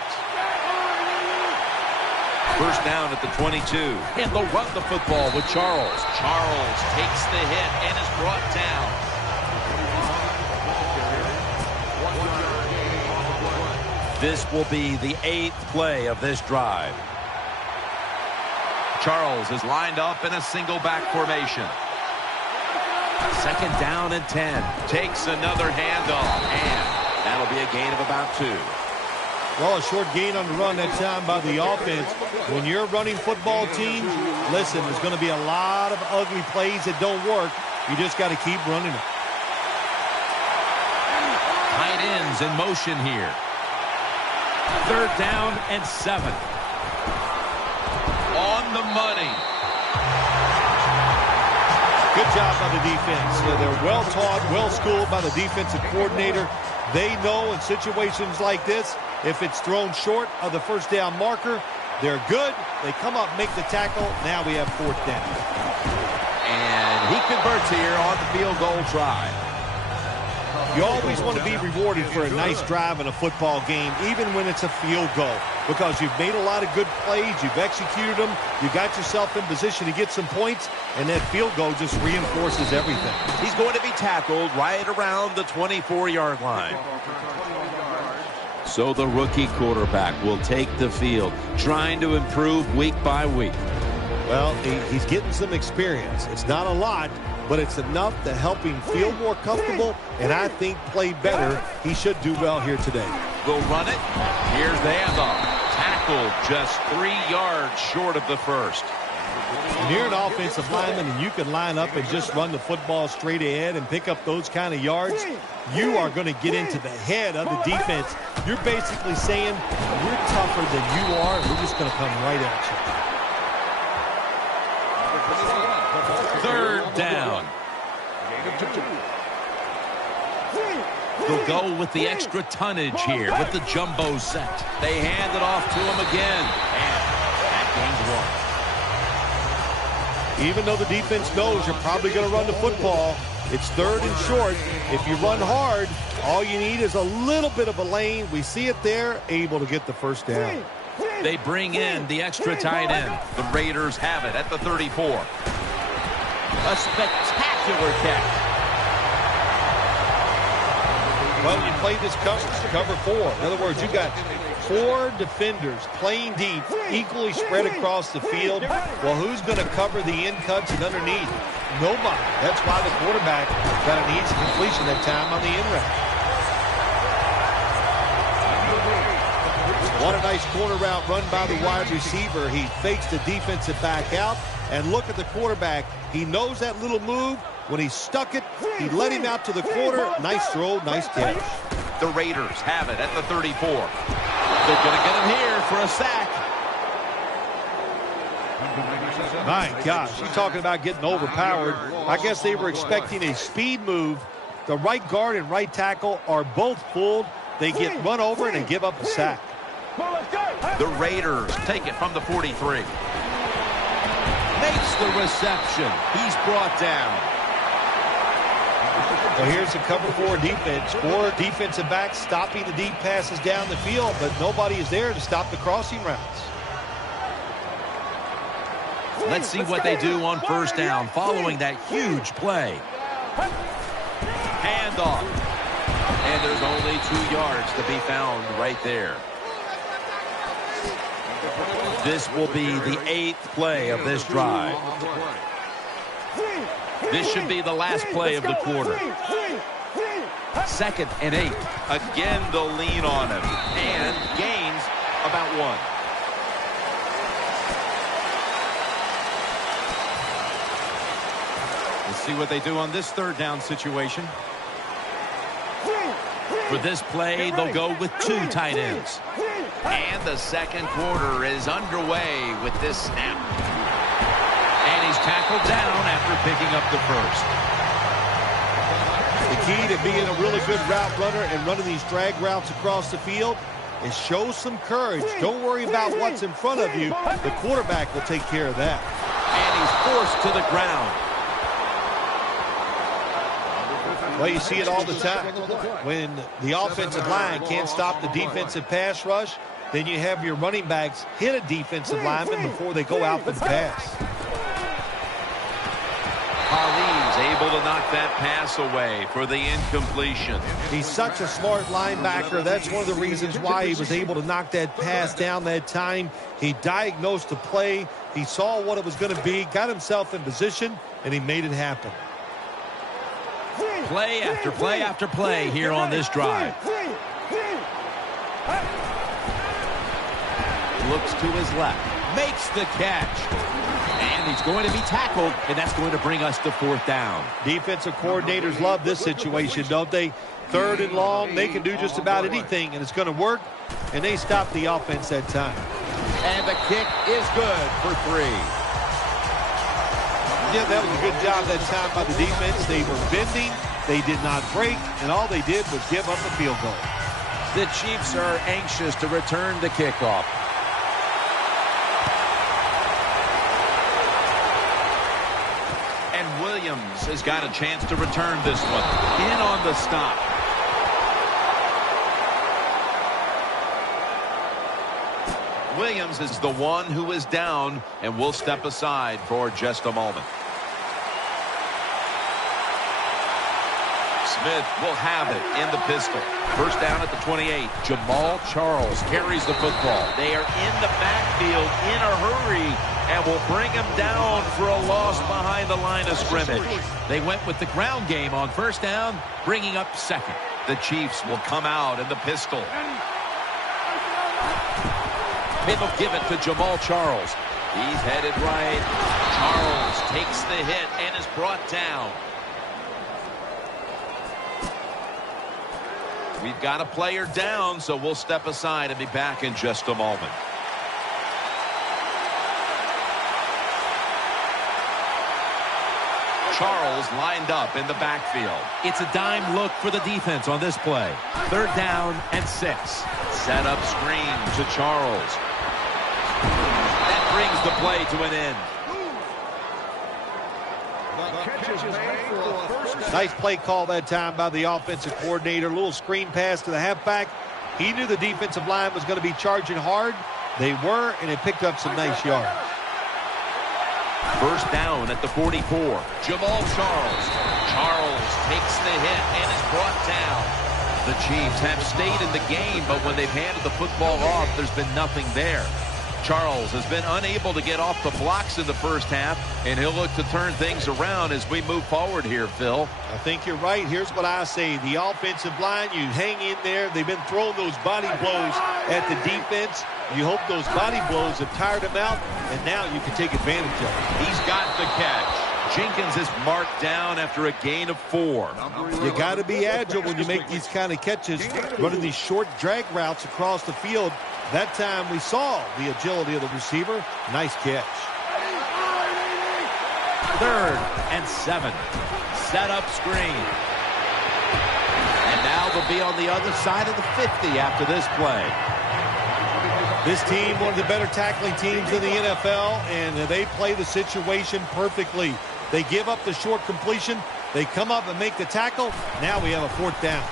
First down at the 22. And they'll run the football with Charles. Charles takes the hit and is brought down. This will be the 8th play of this drive. Charles is lined up in a single back formation. 2nd down and 10. Takes another handoff, and that'll be a gain of about 2. Well, a short gain on the run that time by the offense. When you're running football teams, listen, there's going to be a lot of ugly plays that don't work. You just got to keep running it. Tight ends in motion here. 3rd down and 7. On the money. Good job by the defense. They're well taught, well schooled by the defensive coordinator. They know in situations like this, if it's thrown short of the first down marker, they're good. They come up, make the tackle. Now we have 4th down. And he converts here on the field goal try. You always want to be rewarded for a nice drive in a football game, even when it's a field goal, because you've made a lot of good plays, you've executed them, you got yourself in position to get some points, and that field goal just reinforces everything. He's going to be tackled right around the 24-yard line. So the rookie quarterback will take the field, trying to improve week by week. Well, he's getting some experience. It's not a lot, but it's enough to help him feel more comfortable and I think play better. He should do well here today. They'll run it. Here's the handoff. Tackled just 3 yards short of the first. When you're an offensive lineman and you can line up and just run the football straight ahead and pick up those kind of yards, you are going to get into the head of the defense. You're basically saying, we're tougher than you are, and we're just going to come right at you. Third down. They'll go with the extra tonnage here with the jumbo set. They hand it off to him again. And that gains 1. Even though the defense knows you're probably going to run the football, it's third and short. If you run hard, all you need is a little bit of a lane. We see it there, able to get the first down. They bring in the extra tight end. The Raiders have it at the 34. A spectacular catch. Well, you play this cover 4. In other words, you got 4 defenders playing deep, equally spread across the field. Well, who's going to cover the in cuts and underneath? Nobody. That's why the quarterback got an easy completion that time on the in route. What a nice corner route run by the wide receiver. He fakes the defensive back out. And look at the quarterback. He knows that little move. When he stuck it, he led him out to the corner. Nice throw, nice catch. The Raiders have it at the 34. They're going to get him here for a sack. My gosh, you're talking about getting overpowered. I guess they were expecting a speed move. The right guard and right tackle are both pulled. They get run over and they give up a sack. The Raiders take it from the 43. Makes the reception. He's brought down. Well, here's the cover 4 defense. 4 defensive backs stopping the deep passes down the field, but nobody is there to stop the crossing routes. Let's see what they do on first down following that huge play. Handoff. And there's only 2 yards to be found right there. This will be the 8th play of this drive. This should be the last play of the quarter. 2nd and 8. Again, they'll lean on him. And gains about 1. Let's see what they do on this third down situation. For this play, they'll go with 2 tight ends. And the second quarter is underway with this snap. And he's tackled down after picking up the first. The key to being a really good route runner and running these drag routes across the field is show some courage. Don't worry about what's in front of you. The quarterback will take care of that. And he's forced to the ground. Well, you see it all the time. When the offensive line can't stop the defensive pass rush, then you have your running backs hit a defensive lineman before they go out for the pass. Ali's able to knock that pass away for the incompletion. He's such a smart linebacker. That's one of the reasons why he was able to knock that pass down that time. He diagnosed the play. He saw what it was going to be, got himself in position, and he made it happen. Play after play after play here on this drive. Looks to his left. Makes the catch. And he's going to be tackled, and that's going to bring us to 4th down. Defensive coordinators love this situation, don't they? 3rd and long, they can do just about anything, and it's going to work, and they stop the offense that time. And the kick is good for 3. Yeah, that was a good job that time by the defense. They were bending, they did not break, and all they did was give up a field goal. The Chiefs are anxious to return the kickoff. And Williams has got a chance to return this one. In on the stop. Williams is the one who is down, and we'll step aside for just a moment. Smith will have it in the pistol. First down at the 28. Jamal Charles carries the football. They are in the backfield in a hurry and will bring him down for a loss behind the line of scrimmage. They went with the ground game on first down, bringing up second. The Chiefs will come out in the pistol. They'll give it to Jamal Charles. He's headed right. Charles takes the hit and is brought down. We've got a player down, so we'll step aside and be back in just a moment. Charles lined up in the backfield. It's a dime look for the defense on this play. Third down and 6. Set up screen to Charles. That brings the play to an end. Nice play call that time by the offensive coordinator. A little screen pass to the halfback. He knew the defensive line was going to be charging hard. They were, and it picked up some nice yards. First down at the 44. Jamal Charles. Charles takes the hit and is brought down. The Chiefs have stayed in the game, but when they've handed the football off, there's been nothing there. Charles has been unable to get off the blocks in the first half, and he'll look to turn things around as we move forward here, Phil. I think you're right. Here's what I say. The offensive line, you hang in there. They've been throwing those body blows at the defense. You hope those body blows have tired him out, and now you can take advantage of it. He's got the catch. Jenkins is marked down after a gain of 4. You got to be agile when you make these kind of catches, running these short drag routes across the field. That time we saw the agility of the receiver. Nice catch. Third and 7. Set up screen. And now they'll be on the other side of the 50 after this play. This team, one of the better tackling teams in the NFL, and they play the situation perfectly. They give up the short completion. They come up and make the tackle. Now we have a 4th down.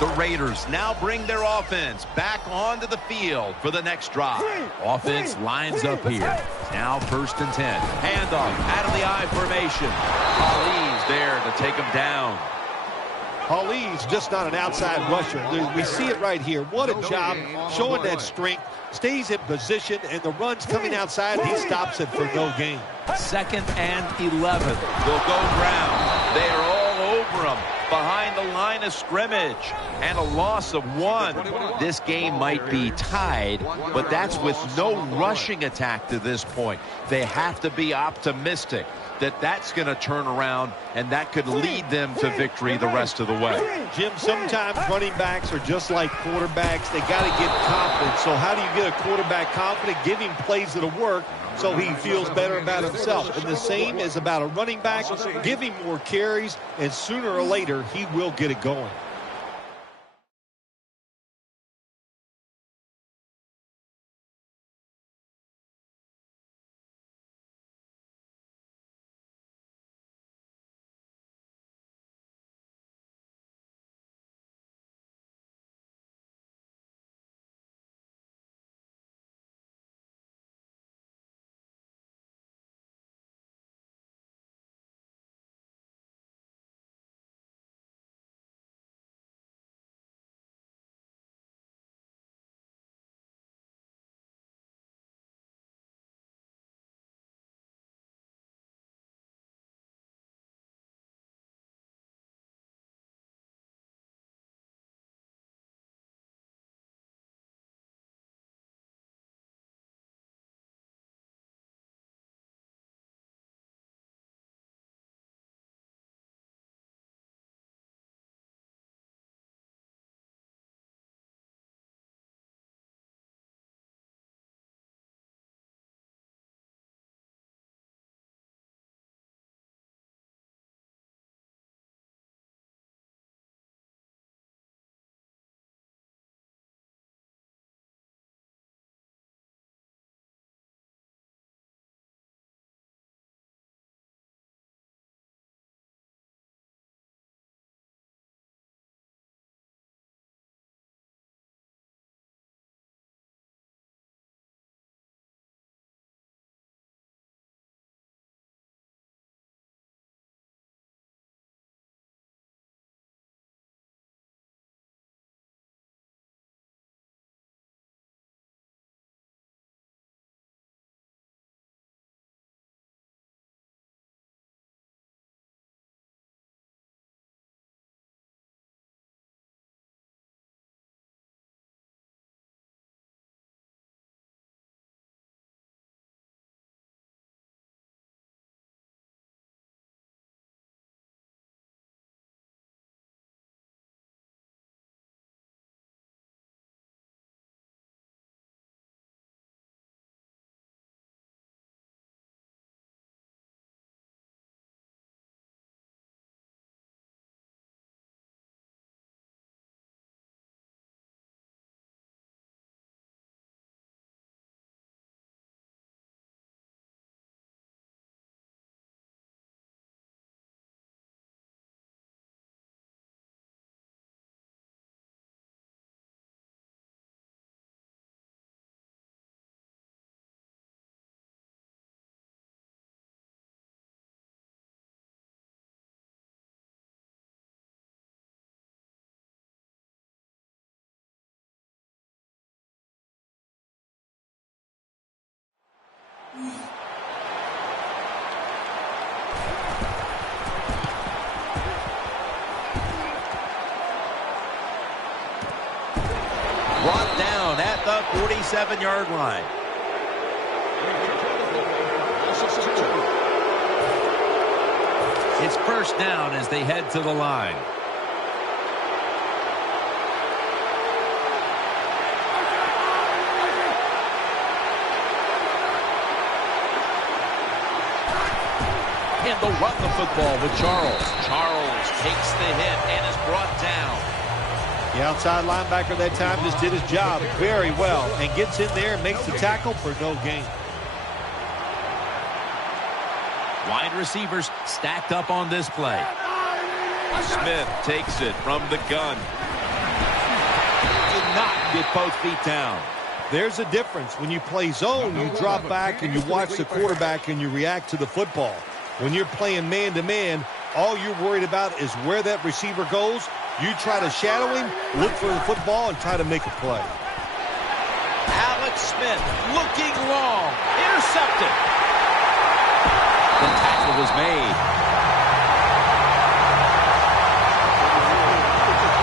The Raiders now bring their offense back onto the field for the next drive. Offense lines up here. Now 1st and 10. Handoff out of the I formation. Ali's there to take him down. Ali's just not an outside rusher. We see it right here. What a job showing that strength. Stays in position, and the run's coming outside. He stops it for no gain. 2nd and 11. They'll go ground. They are all over him behind the line of scrimmage, and a loss of 1. This game might be tied, but that's with no rushing attack to this point. They have to be optimistic that that's going to turn around, and that could lead them to victory the rest of the way. Jim, sometimes running backs are just like quarterbacks. They got to get confident. So how do you get a quarterback confident? Give him plays that'll work so he feels better about himself. And the same is about a running back. Give him more carries, and sooner or later, he will get it going. 47-yard line. It's first down as they head to the line. And they'll run the football with Charles. Charles takes the hit and is brought down. The outside linebacker that time just did his job very well and gets in there and makes the tackle for no gain. Wide receivers stacked up on this play. Smith takes it from the gun. Did not get both feet down. There's a difference. When you play zone, you drop back and you watch the quarterback and you react to the football. When you're playing man-to-man, all you're worried about is where that receiver goes. You try to shadow him, look for the football, and try to make a play. Alex Smith looking long. Intercepted. The tackle was made.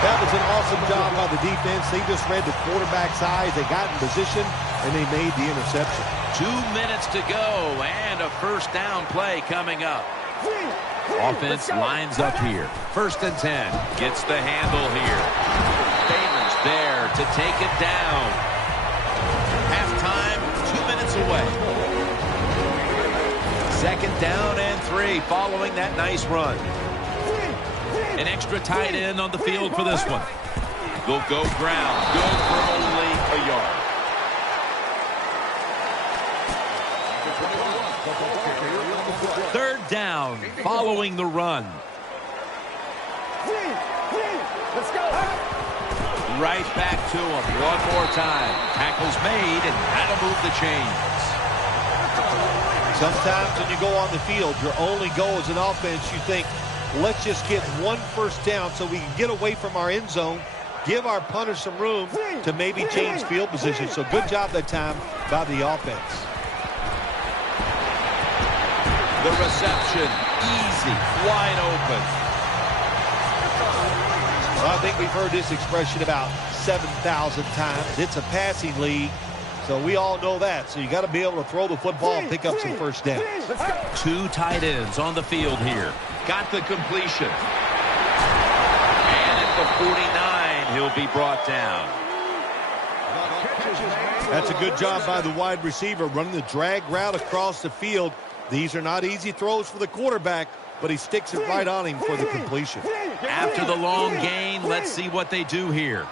That was an awesome job by the defense. They just read the quarterback's eyes. They got in position, and they made the interception. 2 minutes to go, and a first down play coming up. Offense lines up here. 1st and 10. Gets the handle here. Baylor's there to take it down. Halftime, 2 minutes away. 2nd down and 3 following that nice run. An extra tight end on the field for this one. They'll go ground. Good for only a yard. Third down following the run. Let's go. Right back to him one more time. Tackle's made, and that'll move the chains. Sometimes when you go on the field, your only goal as an offense, you think, let's just get one first down so we can get away from our end zone, give our punter some room to maybe change field position. So good job that time by the offense. The reception, easy, wide open. Well, I think we've heard this expression about 7,000 times. It's a passing league, so we all know that. So you got to be able to throw the football and pick up some first downs. 2 tight ends on the field here. Got the completion. And at the 49, he'll be brought down. That's a good job by the wide receiver, running the drag route across the field. These are not easy throws for the quarterback, but he sticks it right on him for the completion. After the long gain, let's see what they do here.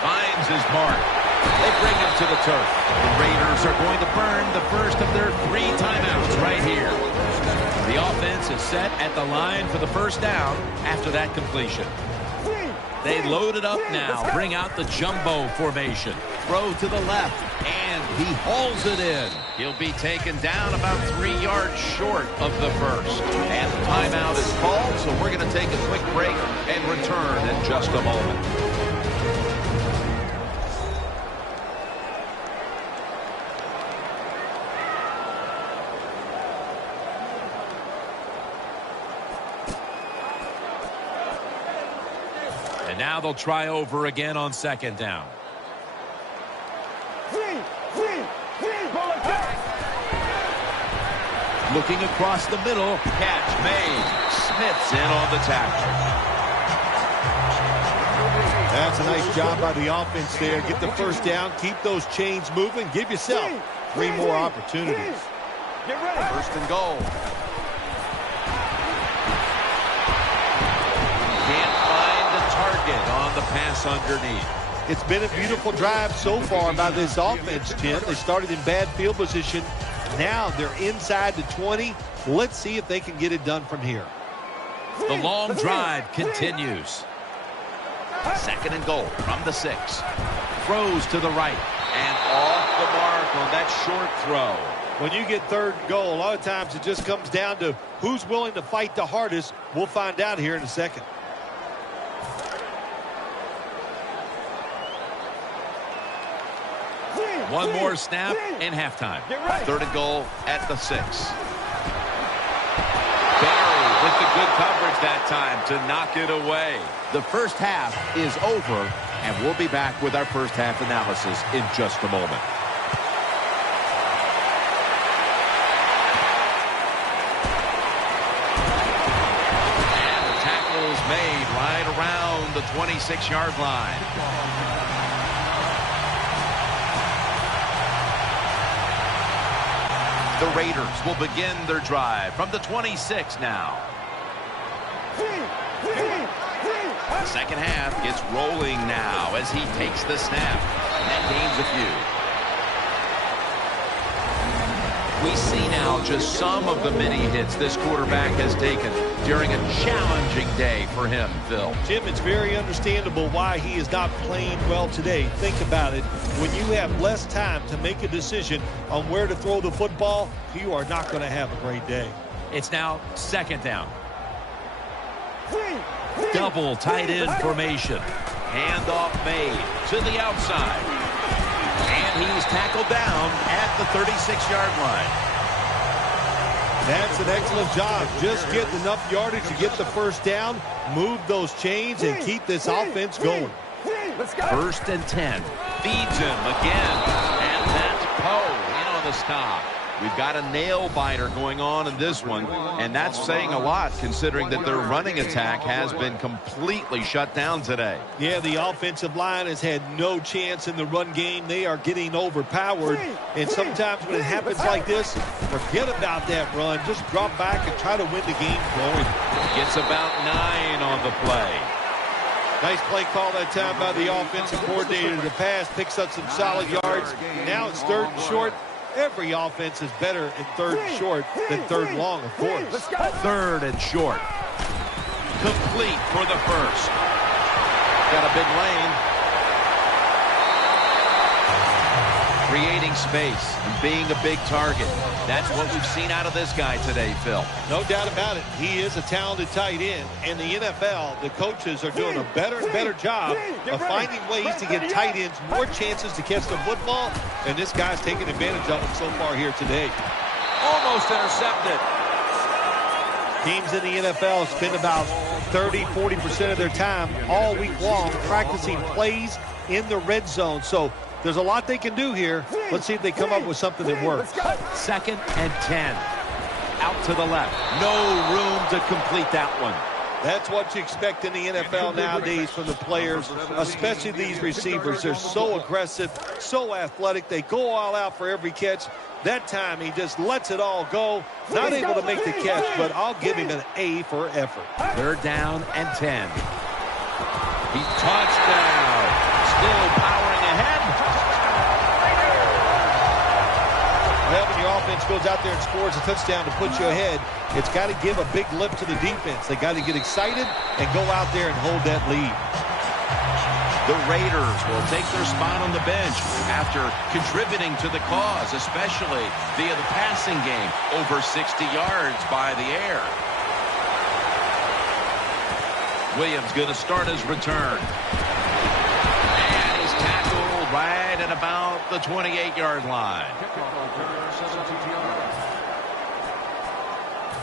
Finds his mark. They bring him to the turf. The Raiders are going to burn the first of their 3 timeouts right here. The offense is set at the line for the first down after that completion. They load it up now, bring out the jumbo formation. Throw to the left, and he hauls it in. He'll be taken down about 3 yards short of the first. And the timeout is called, so we're going to take a quick break and return in just a moment. And now they'll try over again on 2nd down. Looking across the middle, catch made. Smith's in on the tackle. That's a nice job by the offense there. Get the first down, keep those chains moving, give yourself 3 more opportunities. 1st and goal. Can't find the target on the pass underneath. It's been a beautiful drive so far by this offense, Tim. They started in bad field position. Now they're inside the 20. Let's see if they can get it done from here. The long drive continues. 2nd and goal from the 6. Throws to the right. And off the mark on that short throw. When you get 3rd and goal, a lot of times it just comes down to who's willing to fight the hardest. We'll find out here in a second. One more snap and halftime. 3rd and goal at the 6. Barry with the good coverage that time to knock it away. The first half is over, and we'll be back with our first half analysis in just a moment. And the tackle's made right around the 26-yard line. The Raiders will begin their drive from the 26 now. The second half gets rolling now as he takes the snap. And that gains a few. We see now just some of the many hits this quarterback has taken during a challenging day for him, Phil. Jim, it's very understandable why he is not playing well today. Think about it. When you have less time to make a decision on where to throw the football, you are not going to have a great day. It's now second down. Double tight end formation. Handoff made to the outside. And he's tackled down at the 36-yard line. That's an excellent job. Just getting enough yardage to get the first down, move those chains, and keep this offense going. First and 10. Feeds him again. And that's Poe in on the stop. We've got a nail-biter going on in this one, and that's saying a lot considering that their running attack has been completely shut down today. Yeah, the offensive line has had no chance in the run game. They are getting overpowered, and sometimes when it happens like this, forget about that run. Just drop back and try to win the game going. Gets about 9 on the play. Nice play call that time by the offensive coordinator. The pass picks up some solid yards. Now it's third and short. Every offense is better in third and short than third long, of course. Third and short. Complete for the first. Got a big lane. Creating space and being a big target. That's what we've seen out of this guy today, Phil. No doubt about it. He is a talented tight end. And the NFL, the coaches are doing a better and better job of finding ways to get tight ends more chances to catch the football. And this guy's taking advantage of it so far here today. Almost intercepted. Teams in the NFL spend about 30-40% of their time all week long practicing plays in the red zone. So there's a lot they can do here. Let's see if they come up with something that works. Second and 10. Out to the left. No room to complete that one. That's what you expect in the NFL nowadays from the players, especially these receivers. They're so aggressive, so athletic. They go all out for every catch. That time he just lets it all go. Not able to make the catch, but I'll give him an A for effort. Third down and 10. He touchdown. Still powering ahead. Well, when your offense goes out there and scores a touchdown to put you ahead, it's got to give a big lift to the defense. They got to get excited and go out there and hold that lead. The Raiders will take their spot on the bench after contributing to the cause, especially via the passing game, over 60 yards by the air. Williams going to start his return. And he's tackled right at about the 28-yard line.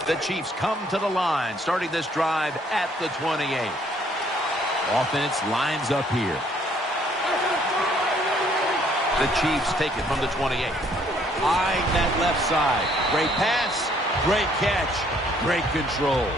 The Chiefs come to the line, starting this drive at the 28. Offense lines up here. The Chiefs take it from the 28. Eyeing that left side. Great pass, great catch, great control.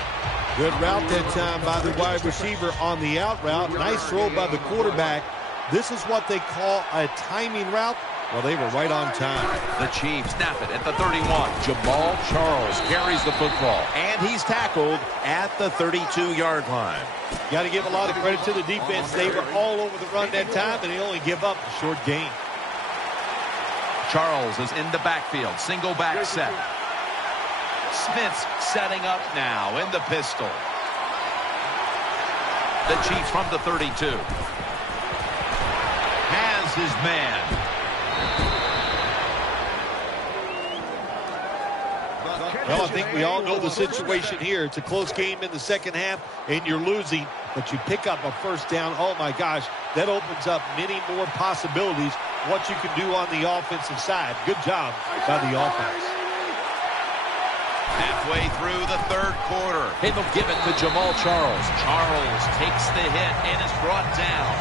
Good route that time by the wide receiver on the out route. Nice throw by the quarterback. This is what they call a timing route. Well, they were right on time. The Chiefs snap it at the 31. Jamal Charles carries the football, and he's tackled at the 32-yard line. Got to give a lot of credit to the defense. They were all over the run that time, and they only give up a short gain. Charles is in the backfield. Single back set. Smith's setting up now in the pistol. The Chiefs from the 32. Has his man. Well, I think we all know the situation here. It's a close game in the second half, and you're losing, but you pick up a first down. Oh, my gosh, that opens up many more possibilities, what you can do on the offensive side. Good job by the offense. Halfway through the third quarter. It'll give it to Jamal Charles. Charles takes the hit and is brought down.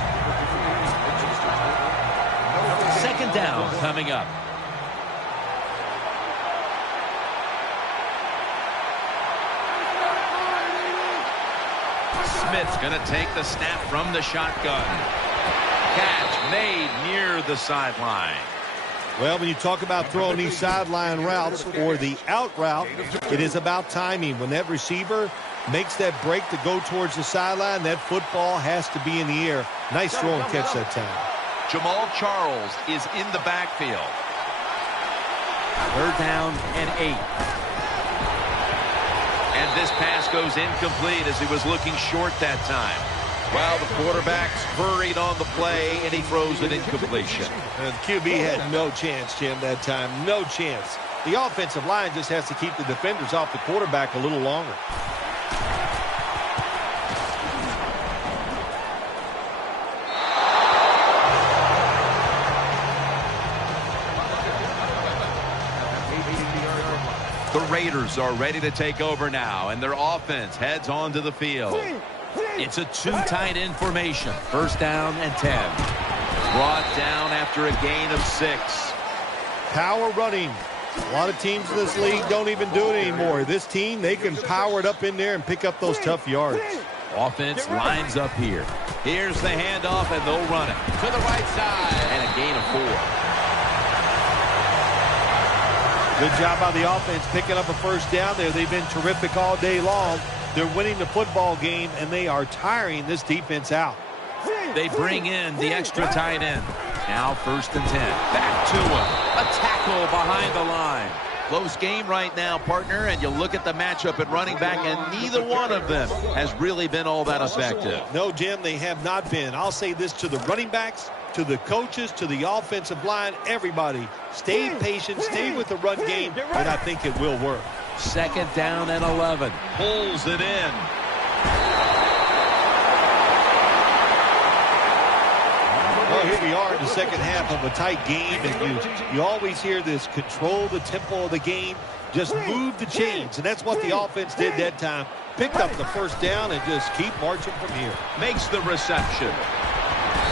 Second down coming up. Smith's going to take the snap from the shotgun. Catch made near the sideline. Well, when you talk about throwing these sideline routes or the out route, it is about timing. When that receiver makes that break to go towards the sideline, that football has to be in the air. Nice throw and catch that time. Jamal Charles is in the backfield. Third down and 8. And this pass goes incomplete as he was looking short that time. Well, the quarterback's hurried on the play, and he throws an incompletion. And QB had no chance, Jim, that time. No chance. The offensive line just has to keep the defenders off the quarterback a little longer. The Raiders are ready to take over now, and their offense heads onto the field. It's a two-tight end formation. First down and 10. Brought down after a gain of 6. Power running. A lot of teams in this league don't even do it anymore. This team, they can power it up in there and pick up those tough yards. Offense lines up here. Here's the handoff, and they'll run it to the right side. And a gain of 4. Good job by the offense picking up a first down there. They've been terrific all day long. They're winning the football game, and they are tiring this defense out. They bring in the extra tight end. Now first and 10. Back to him. A tackle behind the line. Close game right now, partner, and you look at the matchup at running back, and neither one of them has really been all that effective. No, Jim, they have not been. I'll say this to the running backs, to the coaches, to the offensive line, everybody. Stay patient, stay with the run game, and I think it will work. Second down and 11. Pulls it in. Well, here we are in the second half of a tight game, and you always hear this: control the tempo of the game, just move the chains, and that's what the offense did that time. Picked up the first down and just keep marching from here. Makes the reception.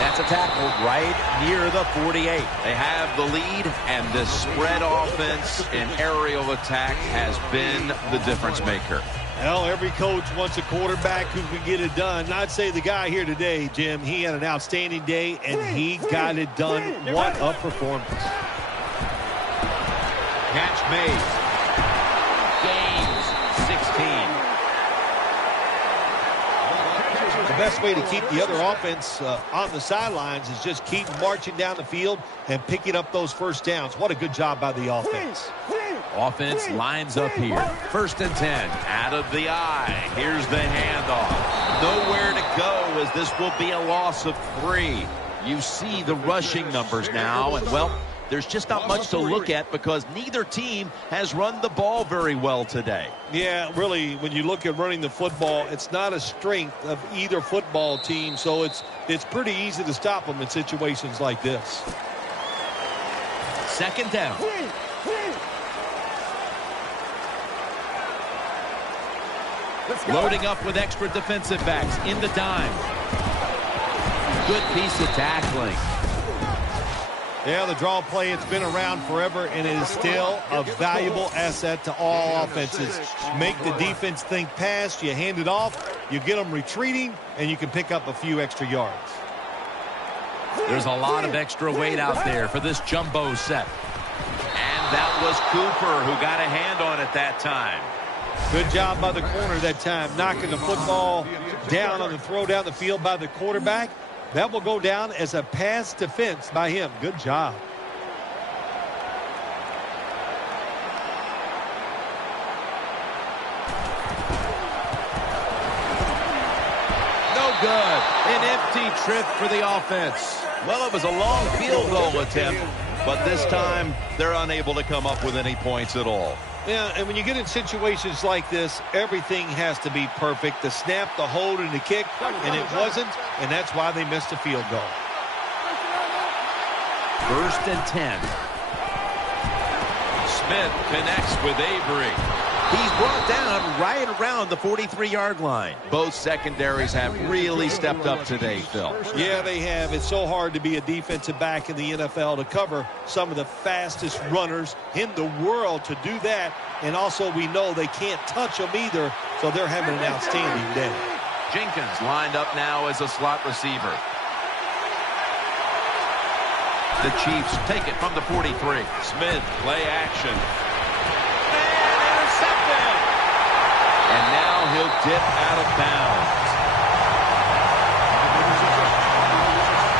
That's a tackle right near the 48. They have the lead, and this spread offense and aerial attack has been the difference maker. Well, every coach wants a quarterback who can get it done. I'd say the guy here today, Jim, he had an outstanding day, and he got it done. What a performance. Catch made. Gains 16. The best way to keep the other offense on the sidelines is just keep marching down the field and picking up those first downs. What a good job by the offense. Offense lines up here. First and 10. Out of the eye. Here's the handoff. Nowhere to go, as this will be a loss of 3. You see the rushing numbers now, and, well, there's just not much to look at because neither team has run the ball very well today. Yeah, really, when you look at running the football, it's not a strength of either football team, so it's pretty easy to stop them in situations like this. Second down. Loading up with extra defensive backs in the dime. Good piece of tackling. Yeah, the draw play, it's been around forever, and it is still a valuable asset to all offenses. Make the defense think pass, you hand it off, you get them retreating, and you can pick up a few extra yards. There's a lot of extra weight out there for this jumbo set. And that was Cooper who got a hand on it that time. Good job by the corner that time, knocking the football down on the throw down the field by the quarterback. That will go down as a pass defense by him. Good job. No good. An empty trip for the offense. Well, it was a long field goal attempt, but this time they're unable to come up with any points at all. Yeah, and when you get in situations like this, everything has to be perfect. The snap, the hold, and the kick, and it wasn't, and that's why they missed a field goal. First and 10. Smith connects with Avery. He's brought down right around the 43-yard line. Both secondaries have really stepped up today, Phil. Yeah, they have. It's so hard to be a defensive back in the NFL to cover some of the fastest runners in the world to do that. And also we know they can't touch them either, so they're having an outstanding day. Jenkins lined up now as a slot receiver. The Chiefs take it from the 43. Smith, play action. And intercepted. And now he'll dip out of bounds.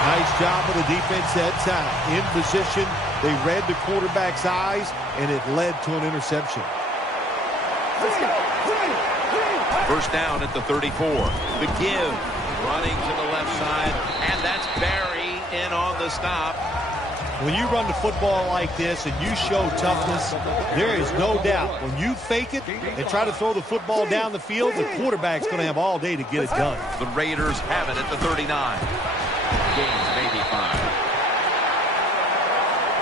Nice job of the defense that time. In position, they read the quarterback's eyes, and it led to an interception. First down at the 34. The give, running to the left side, and that's Barry in on the stop. When you run the football like this and you show toughness, there is no doubt when you fake it and try to throw the football down the field, the quarterback's going to have all day to get it done. The Raiders have it at the 39. Gains maybe 5.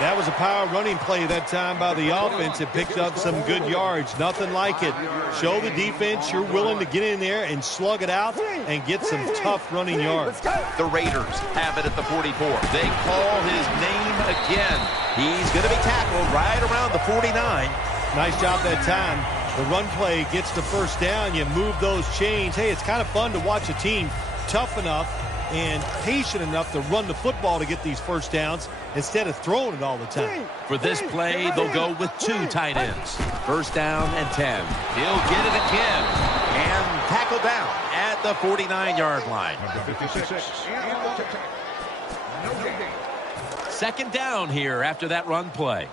That was a power running play that time by the offense. It picked up some good yards. Nothing like it. Show the defense you're willing to get in there and slug it out and get some tough running yards. The Raiders have it at the 44. They call his name again. He's going to be tackled right around the 49. Nice job that time. The run play gets the first down. You move those chains. Hey, it's kind of fun to watch a team tough enough and patient enough to run the football to get these first downs instead of throwing it all the time. For this play, they'll go with 2 tight ends. First down and 10. He'll get it again and tackle down at the 49-yard line. Second down here after that run play.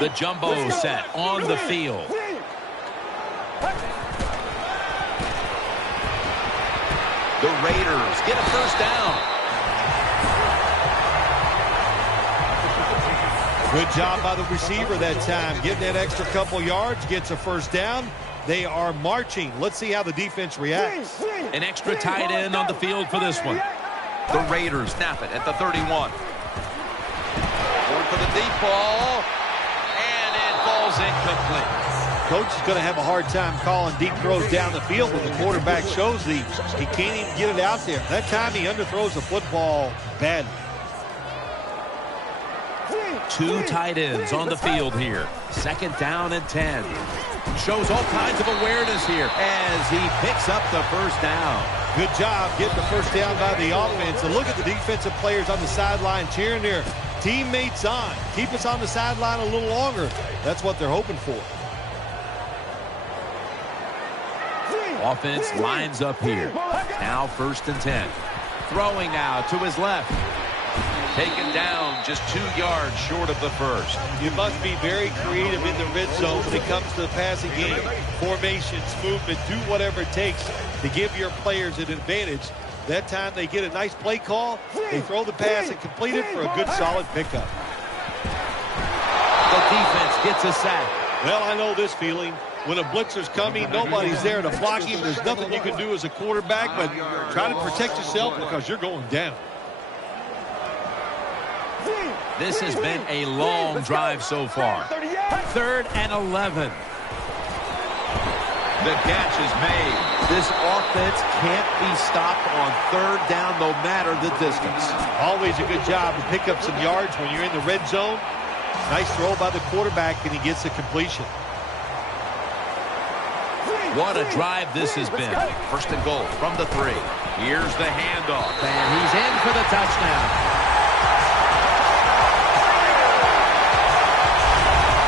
The jumbo set on the field. The Raiders get a first down. Good job by the receiver that time. Getting that extra couple yards, gets a first down. They are marching. Let's see how the defense reacts. An extra tight end on the field for this one. The Raiders snap it at the 31. Going for the deep ball. And it falls incomplete. Coach is going to have a hard time calling deep throws down the field when the quarterback shows these. He can't even get it out there. That time he underthrows the football badly. 2 tight ends on the field here. Second down and 10. Shows all kinds of awareness here as he picks up the first down. Good job getting the first down by the offense. And look at the defensive players on the sideline cheering their teammates on. Keep us on the sideline a little longer. That's what they're hoping for. Offense lines up here. Now first and 10. Throwing now to his left. Taken down just 2 yards short of the first. You must be very creative in the red zone when it comes to the passing game. Formations, movement, do whatever it takes to give your players an advantage. That time they get a nice play call. They throw the pass and complete it for a good solid pickup. The defense gets a sack. Well, I know this feeling. When a blitzer's coming, nobody's there to block him. There's nothing you can do as a quarterback, but try to protect yourself because you're going down. This has been a long drive so far. 3rd and 11. The catch is made. This offense can't be stopped on 3rd down no matter the distance. Always a good job to pick up some yards when you're in the red zone. Nice throw by the quarterback, and he gets the completion. What a drive this has been. First and goal from the 3. Here's the handoff, and he's in for the touchdown.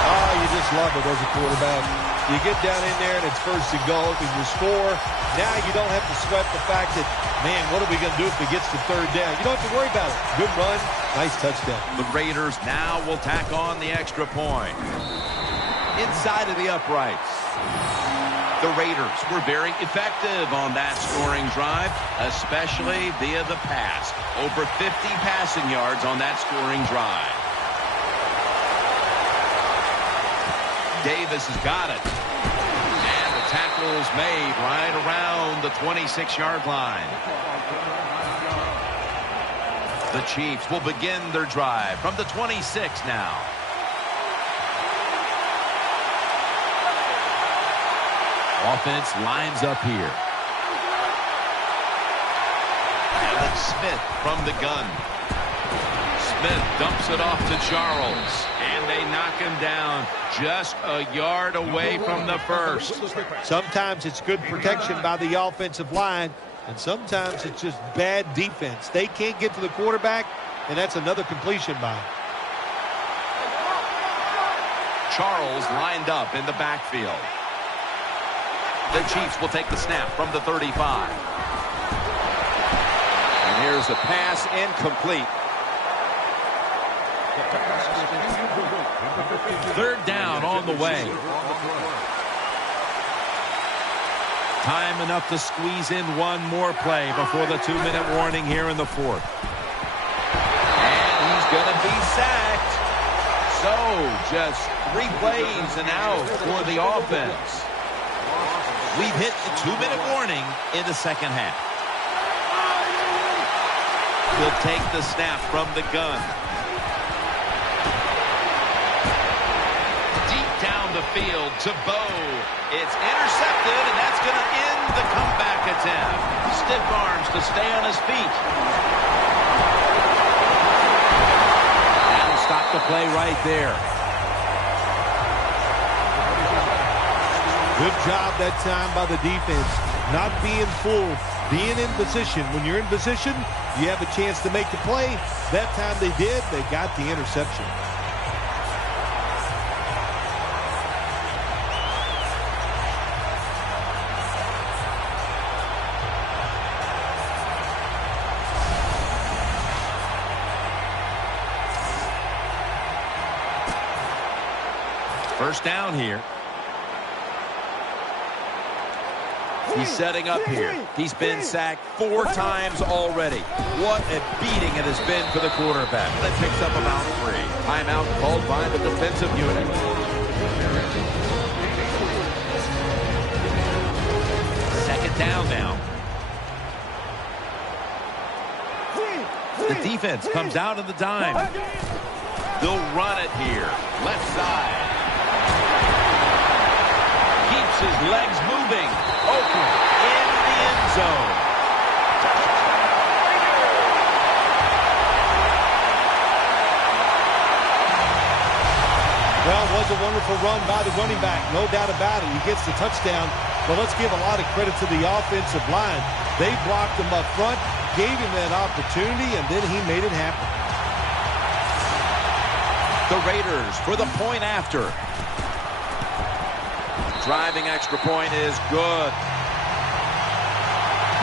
Oh, you just love it as a quarterback. You get down in there, and it's first and goal, and you score. Now you don't have to sweat the fact that, man, what are we going to do if it gets to 3rd down? You don't have to worry about it. Good run, nice touchdown. The Raiders now will tack on the extra point. Inside of the uprights. The Raiders were very effective on that scoring drive, especially via the pass. Over 50 passing yards on that scoring drive. Davis has got it. And the tackle's made right around the 26-yard line. The Chiefs will begin their drive from the 26 now. Offense lines up here. Alex Smith from the gun. Smith dumps it off to Charles. And they knock him down just a yard away from the first. Sometimes it's good protection by the offensive line, and sometimes it's just bad defense. They can't get to the quarterback, and that's another completion by him. Charles lined up in the backfield. The Chiefs will take the snap from the 35. And here's a pass incomplete. Third down on the way. Time enough to squeeze in one more play before the 2-minute warning here in the fourth. And he's going to be sacked. So just 3 plays and out for the offense. We've hit the 2-minute warning in the second half. He'll take the snap from the gun. Deep down the field to Bo. It's intercepted, and that's going to end the comeback attempt. Stiff arms to stay on his feet. That'll stop the play right there. Good job that time by the defense. Not being fooled, being in position. When you're in position, you have a chance to make the play. That time they did. They got the interception. First down here. He's setting up here. He's been sacked 4 times already. What a beating it has been for the quarterback. That picks up about 3. Timeout called by the defensive unit. Second down now. The defense comes out of the dime. They'll run it here. Left side. Keeps his legs moving. Open in the end zone. Well, it was a wonderful run by the running back. No doubt about it. He gets the touchdown. But let's give a lot of credit to the offensive line. They blocked him up front, gave him that opportunity, and then he made it happen. The Raiders for the point after. Driving extra point is good.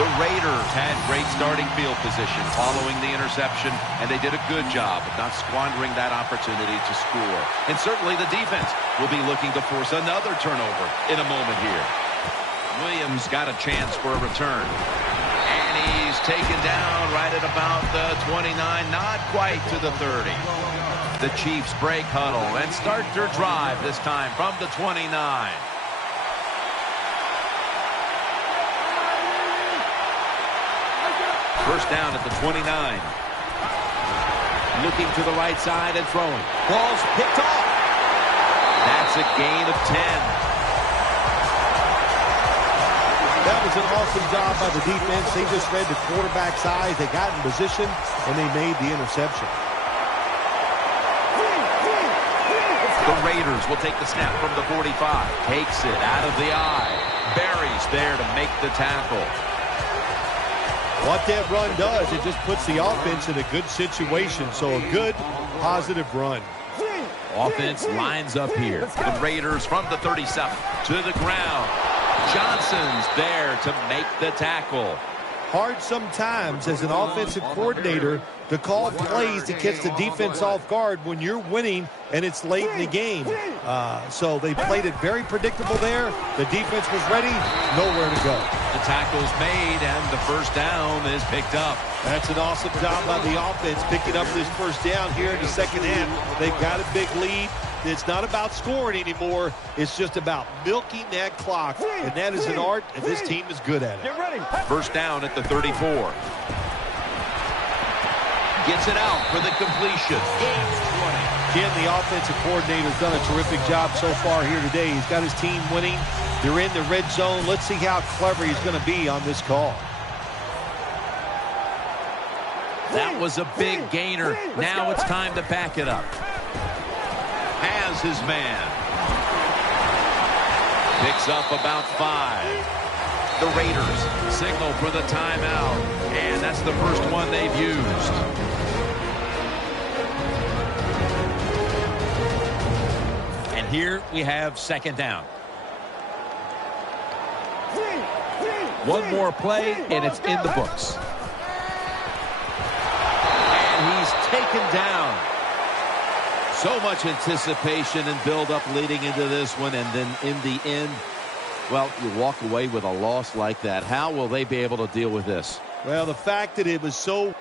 The Raiders had great starting field position following the interception, and they did a good job of not squandering that opportunity to score. And certainly the defense will be looking to force another turnover in a moment here. Williams got a chance for a return. And he's taken down right at about the 29, not quite to the 30. The Chiefs break huddle and start their drive this time from the 29. First down at the 29. Looking to the right side and throwing. Ball's picked off. That's a gain of 10. That was an awesome job by the defense. They just read the quarterback's eyes. They got in position, and they made the interception. The Raiders will take the snap from the 45. Takes it out of the eye. Barry's there to make the tackle. What that run does, it just puts the offense in a good situation. So a good, positive run. Offense lines up here. The Raiders from the 37 to the ground. Johnson's there to make the tackle. Hard sometimes as an offensive coordinator to call plays to catch the defense off guard when you're winning and it's late in the game. So they played it very predictable there. The defense was ready, nowhere to go. The tackle's made and the first down is picked up. That's an awesome job by the offense picking up this first down here in the second half. They've got a big lead. It's not about scoring anymore. It's just about milking that clock. And that is an art, and this team is good at it. Get ready. First down at the 34. Gets it out for the completion. Gains 20. Jim, the offensive coordinator, has done a terrific job so far here today. He's got his team winning. They're in the red zone. Let's see how clever he's going to be on this call. That was a big gainer. Now it's time to back it up. Has his man. Picks up about 5. The Raiders signal for the timeout. And that's the first one they've used. And here we have second down. One more play, and it's in the books. And he's taken down. So much anticipation and build-up leading into this one, and then in the end, well, you walk away with a loss like that. How will they be able to deal with this? Well, the fact that it was so